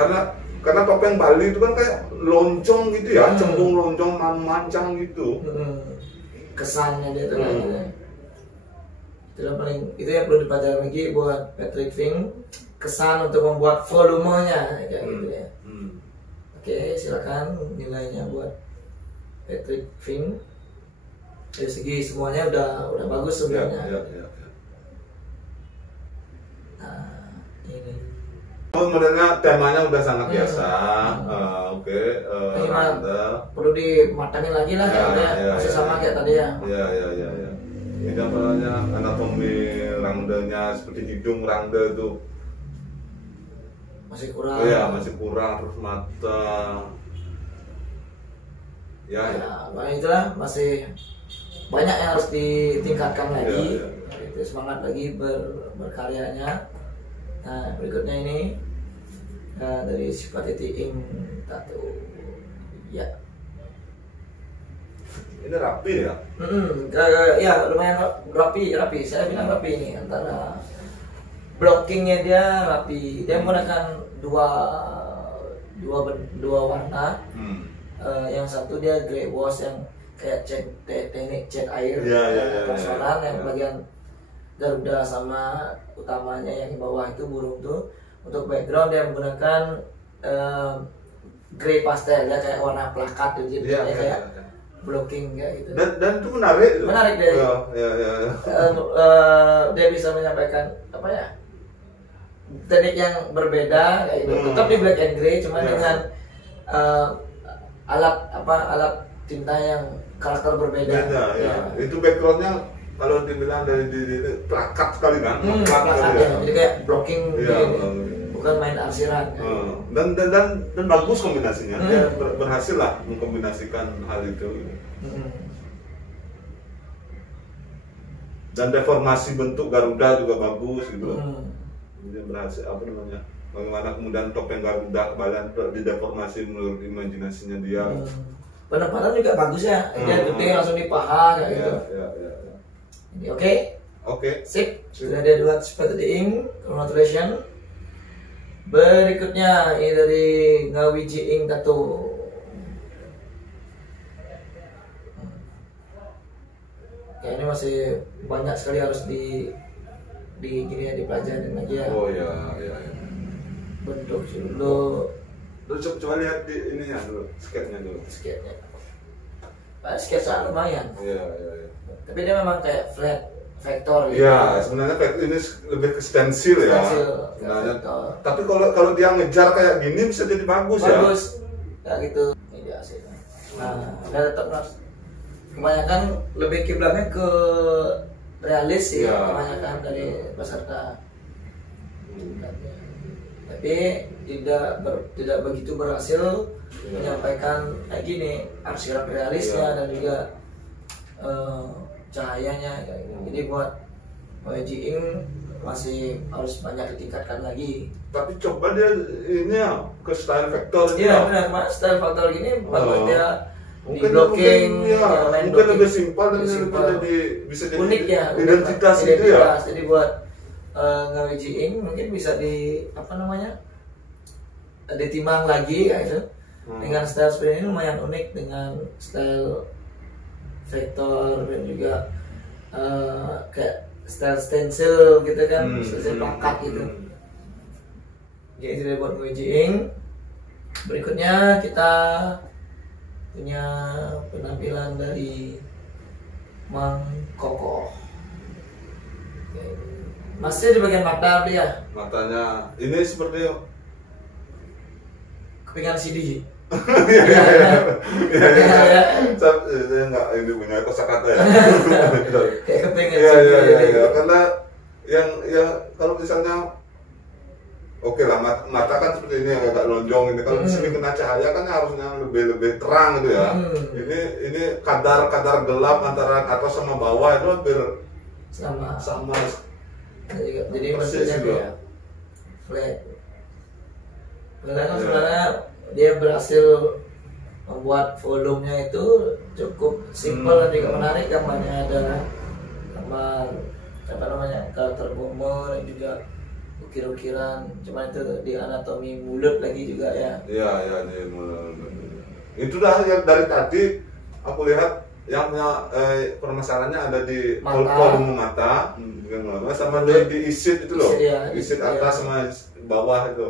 Karena topeng Bali itu kan kayak loncong gitu ya, cembung loncong mancang gitu. Kesannya dia tuh. Itu yang perlu dipelajari lagi buat Patrick Fink, kesan untuk membuat volumenya kayak gitu ya. Oke, silakan nilainya buat Patrick Fink. Dari segi semuanya udah bagus sebenarnya. Ya. Nah, ini. Sebenarnya temanya udah sangat biasa. Perlu dimatangin lagi lah masih sama kayak tadi ya. Iya. Ini namanya anatomi rangdanya, seperti hidung rangda itu masih kurang. Masih kurang, terus mata. Ya. Itulah masih banyak yang harus ditingkatkan lagi. Itu semangat lagi berkaryanya. Nah, berikutnya ini dari Sympathy Ink Tattoo. Ya. Ini rapi ya? Ya lumayan rapi. Saya bilang rapi ini, antara blockingnya dia rapi. Dia menggunakan dua warna. Yang satu dia grey wash yang kayak teknik cat air, transparan yang bagian Garuda sama utamanya yang di bawah itu burung tuh. Untuk background dia menggunakan grey pastel ya, kayak warna plakat gitu, kayak blocking kayak gitu. Dan itu menarik deh. Dia bisa menyampaikan teknik yang berbeda kayak gitu. Tetap di black and grey, cuma dengan alat tinta yang karakter berbeda. Itu backgroundnya kalau dibilang dari plakat sekali kan? Plakat ya. Jadi kayak blocking bukan main arsiran. Dan bagus kombinasinya. Dia berhasil lah mengkombinasikan hal itu. Dan deformasi bentuk Garuda juga bagus gitu. Dia berhasil bagaimana kemudian topeng Garuda kembali dideformasi menurut imajinasinya dia. Penempatan juga bagus ya. Dia gede langsung di paha kayak gitu. Ini oke. Sip. Sudah ada 2 Sympathy Ink. Congratulations. Berikutnya ini dari Ngawiji Ink Tattoo. Ya, ini masih banyak sekali harus dipelajarin lagi ya. Iya. Bentuk dulu. Coba lihat di ininya dulu, sketnya dulu. Sketsa lumayan. Iya. Tapi dia memang kayak flat vektor gitu. Iya, sebenarnya ini lebih ke stensil ya. Tapi kalau dia ngejar kayak gini bisa jadi bagus ya. Bagus. Kayak gitu. Ini dia hasilnya. Nah, dan tetap kebanyakan lebih kiblatnya ke realis ya, kebanyakan dari peserta. tapi tidak begitu berhasil menyampaikan kayak gini arsiran realisnya dan juga cahayanya kayak gitu. Jadi buat YG-ing masih harus banyak ditingkatkan lagi. Tapi coba dia ini ya ke style vektor. Iya benar, mas style vektor gini bagus dia di blocking, mungkin lebih simpel dan lebih bisa jadi unik ya, identitas itu ya. Jadi buat nge-YG-ing mungkin bisa di apa namanya ditimang lagi kayak gitu. Dengan style seperti ini lumayan unik dengan style vektor dan juga kayak style stencil gitu kan, stencil plakat gitu. Jadi itu buat nge-YG-ing. Berikutnya kita punya penampilan dari Mang Koko. Masih di bagian mata dia. Matanya ini seperti kepingan CD. Saya nggak ini punya kosakata ya. Kayak kepingan CD. Iya. Karena yang kalau misalnya oke lah, mata kan seperti ini agak lonjong ini. Kalau di sini kena cahaya kan harusnya lebih terang gitu ya. Ini kadar gelap antara atas sama bawah itu hampir sama. Jadi maksudnya ya flat. Karena sebenarnya dia berhasil membuat volumenya itu cukup simpel dan juga menarik. Gambarnya ada gambar apa namanya karakter bomber dan juga ukir-ukiran, cuma itu di anatomi mulut lagi juga ya. Iya di mulut. Itu dah yang dari tadi aku lihat yang punya permasalahannya ada di volume mata, sama di isit itu loh, isit atas sama bawah itu.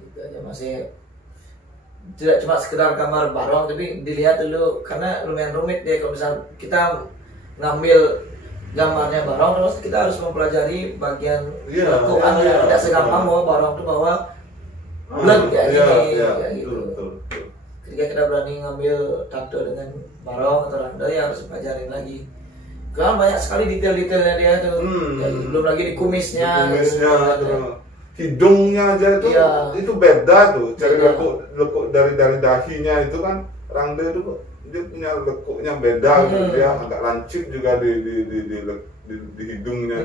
Itu aja masih tidak cuma sekedar gambar barong, tapi dilihat dulu karena lumayan rumit deh kalau misal kita ngambil gambarnya barong terus kita harus mempelajari bagian lekuannya. Tidak segampang bahwa barong itu bawa bulat kayak gini gitu. Betul. Ketika kita berani ngambil tato dengan barong atau randel ya harus pelajarin lagi. Karena banyak sekali detail-detailnya dia tuh. Belum lagi di kumisnya hidungnya aja itu beda tuh. Cari lekuk dari dahinya itu kan randel itu dia punya lekuknya beda gitu. Dia agak lancip juga di hidungnya.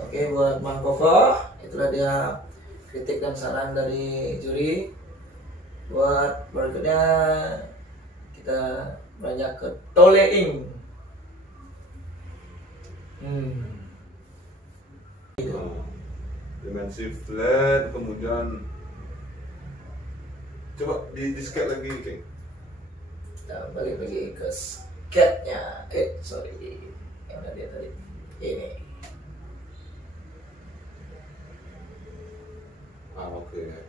Oke, buat Mang Koko, itulah dia kritik dan saran dari juri. Buat berikutnya kita beranjak ke Toleing. Dimensi flat, kemudian coba di skate lagi kayak. Kita balik lagi ke skate-nya. Sorry, yang ada dia tadi. Ini. Oke.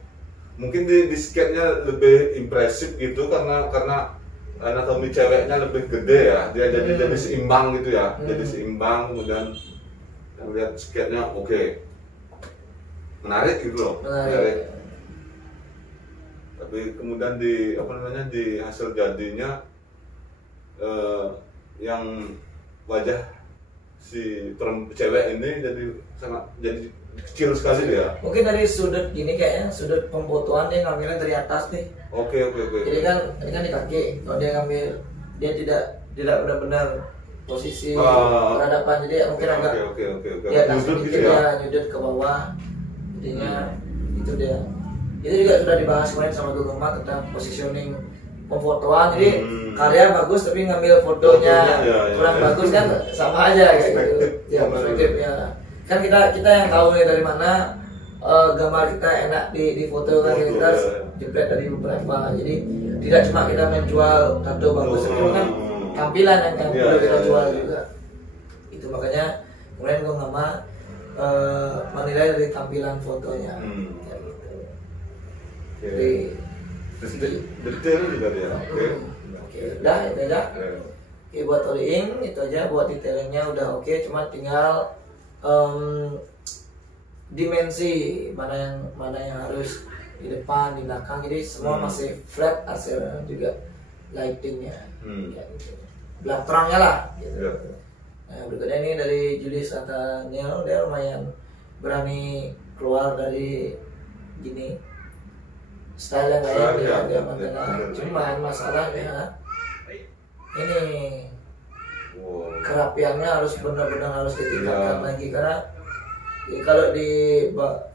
Mungkin di skate-nya lebih impresif gitu karena anatomi ceweknya lebih gede ya. Dia jadi seimbang gitu ya. Jadi seimbang, kemudian lihat skate-nya oke. Menarik gitu loh. Menarik. Tapi kemudian di hasil jadinya yang wajah si cewek ini jadi kecil sekali dia. Mungkin dari sudut gini kayaknya sudut pemfotoan dia ngambilnya dari atas nih. Oke. Jadi kan ini kan di kaki. Kalau dia ngambil dia tidak benar-benar posisi perhadapan, jadi mungkin agak dia nyudut gitu ya, nyudut ke bawah. Jadinya itu dia. Itu juga sudah dibahas kemarin sama Gugema tentang positioning pemfotoan. Jadi karya bagus tapi ngambil fotonya kurang bagus kan sama aja kayak gitu. Ya perspektif ya. Kan kita yang tahu nih dari mana gambar kita enak di foto kan, kita harus jepret dari beberapa. Jadi tidak cuma kita menjual tato bagus, tapi kan tampilan yang perlu kita jual juga. Itu makanya kemudian Gugema menilai dari tampilan fotonya. Kayak gitu. Jadi detail juga dia. Oke, udah itu aja. Oke, buat Toleing itu aja, buat detailingnya udah oke, cuma tinggal dimensi mana yang harus di depan, di belakang. Jadi semua masih flat hasilnya, juga lightingnya kayak gitu. Belak terangnya lah gitu. Nah, berikutnya ini dari Julius Nathaniel, dia lumayan berani keluar dari gini style yang lain dia mantap. Cuman masalahnya ini kerapiannya harus benar-benar harus ditingkatkan lagi, karena kalau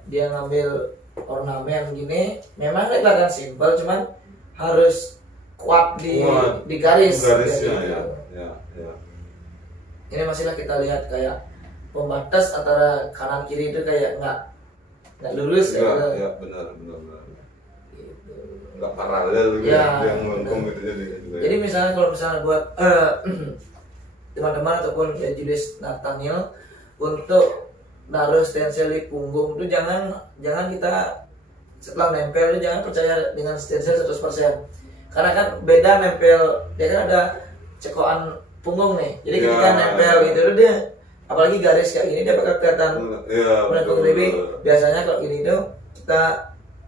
dia ngambil ornamen gini memang kelihatan simpel, cuman harus kuat di garis garisnya gitu. ya. Ini masihlah kita lihat kayak pembatas antara kanan kiri itu kayak nggak lurus ya, gitu. Ya benar gitu. Nggak paralel gitu ya, yang melengkung gitu jadi misalnya kalau misalnya buat teman-teman ataupun Julius Nathaniel untuk naruh stensil di punggung itu jangan kita setelah nempel itu jangan percaya dengan stensil 100%, karena kan beda nempel, dia kan ada cekokan punggung nih, jadi ketika nempel gitu dia apalagi garis kayak gini dia bakal kelihatan melengkung lebih. Biasanya kalau gini tuh kita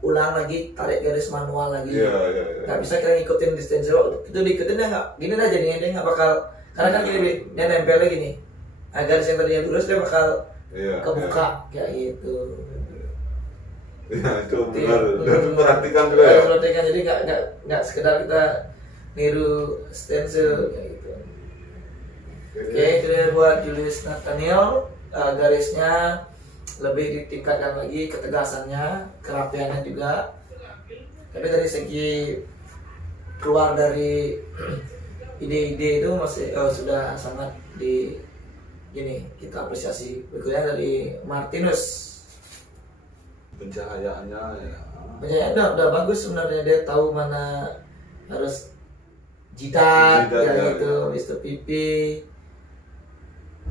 ulang lagi, tarik garis manual lagi, nggak bisa kita ngikutin di stensil itu diikutin dia nggak gini lah jadinya, dia nggak bakal, karena kan gini dia nempelnya gini, garis yang tadinya lurus dia bakal kebuka kayak gitu. Ya itu benar, harus perhatikan juga ya. Perhatikan, jadi nggak sekedar kita niru stensil kayak gitu. Oke, itu dia buat Julius Nathaniel, garisnya lebih ditingkatkan lagi, ketegasannya, kerapiannya juga. Tapi dari segi keluar dari ide-ide itu masih sudah sangat kita apresiasi. Berikutnya dari Martinus. Pencahayaannya ya. Pencahayaannya udah bagus sebenarnya, dia tahu mana harus jidat kayak gitu, Mr. Pipi.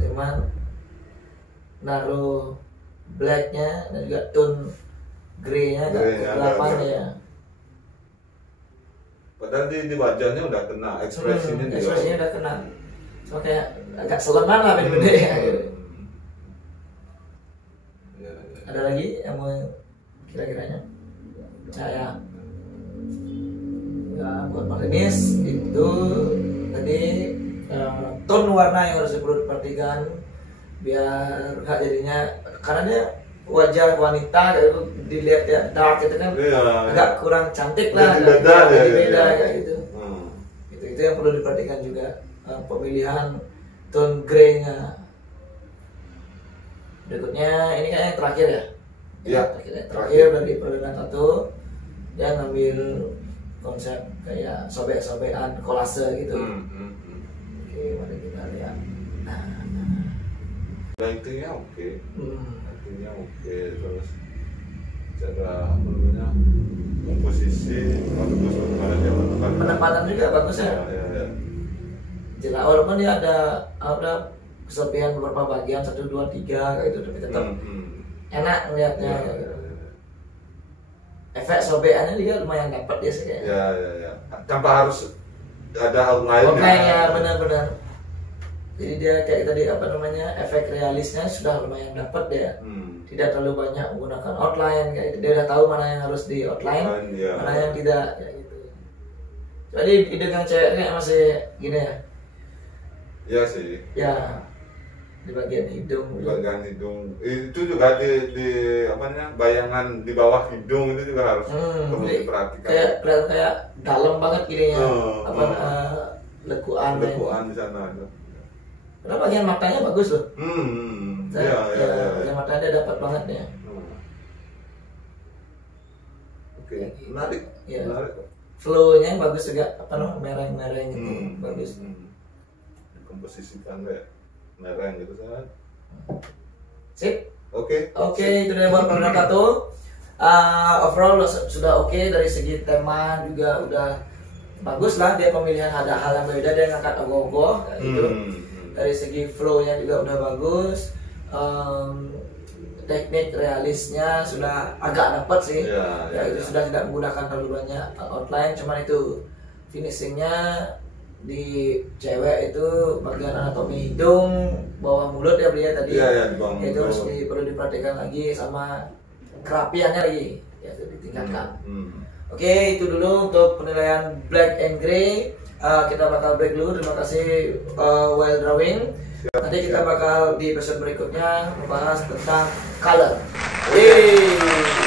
Cuman naruh blacknya dan juga tone grey-nya agak kegelapan ya. Padahal di wajahnya udah kena, ekspresinya udah kena. So kayak agak seleman lah beda ya. Ada lagi yang mau kira-kiranya? Ya, buat Martinez itu tadi tone warna yang harus perlu diperhatikan biar nggak jadinya, karena dia wajah wanita itu dilihat ya dark itu kan agak kurang cantik lah, beda kayak gitu. Itu yang perlu diperhatikan juga, pemilihan tone grey-nya. Berikutnya ini kayaknya yang terakhir ya. Terakhir dari perlindungan tato, dia ngambil konsep kayak sobek-sobekan kolase gitu. Oke, mari kita lihat. Lightingnya oke. Lightingnya oke, terus cara komposisi bagus, penempatan juga bagus ya. Jelas, walaupun dia ada kesepian beberapa bagian 1, 2, 3 kayak gitu, tapi tetap enak ngeliatnya. Efek sobekannya juga lumayan dapat dia sih kayaknya. Ya. Tanpa harus ada outline-nya. Ya, benar-benar. Jadi dia kayak tadi efek realisnya sudah lumayan dapat dia. Tidak terlalu banyak menggunakan outline kayak itu. Dia udah tahu mana yang harus di outline, mana yang tidak kayak gitu. Jadi ide yang ceweknya masih gini ya. Iya sih. Ya. Di bagian hidung. Itu juga di bayangan di bawah hidung itu juga harus perlu diperhatikan. Kayak dalam banget gini ya. Lekuan di sana itu. Karena bagian matanya bagus loh. Bagian matanya dia dapat banget ya. Oke, menarik. Ya. Flow-nya bagus juga, mereng-mereng gitu, bagus. Komposisikan kayak mereng gitu kan. Sip. Oke, itu dia buat perlindungan tato. Overall sudah oke, dari segi tema juga udah bagus lah, dia pemilihan ada hal yang beda, dia ngangkat ogoh-ogoh gitu. Dari segi flow-nya juga udah bagus. Teknik realisnya sudah agak dapet sih. Itu sudah tidak menggunakan terlalu banyak outline, cuman itu finishingnya di cewek itu bagian anatomi hidung, bawah mulut ya beliau tadi. Itu harus perlu diperhatikan lagi, sama kerapiannya lagi ya, itu ditingkatkan. Oke, itu dulu untuk penilaian black and grey. Kita bakal break dulu. Terima kasih Wild Drawing. Nanti kita bakal di episode berikutnya membahas tentang color. Yeay.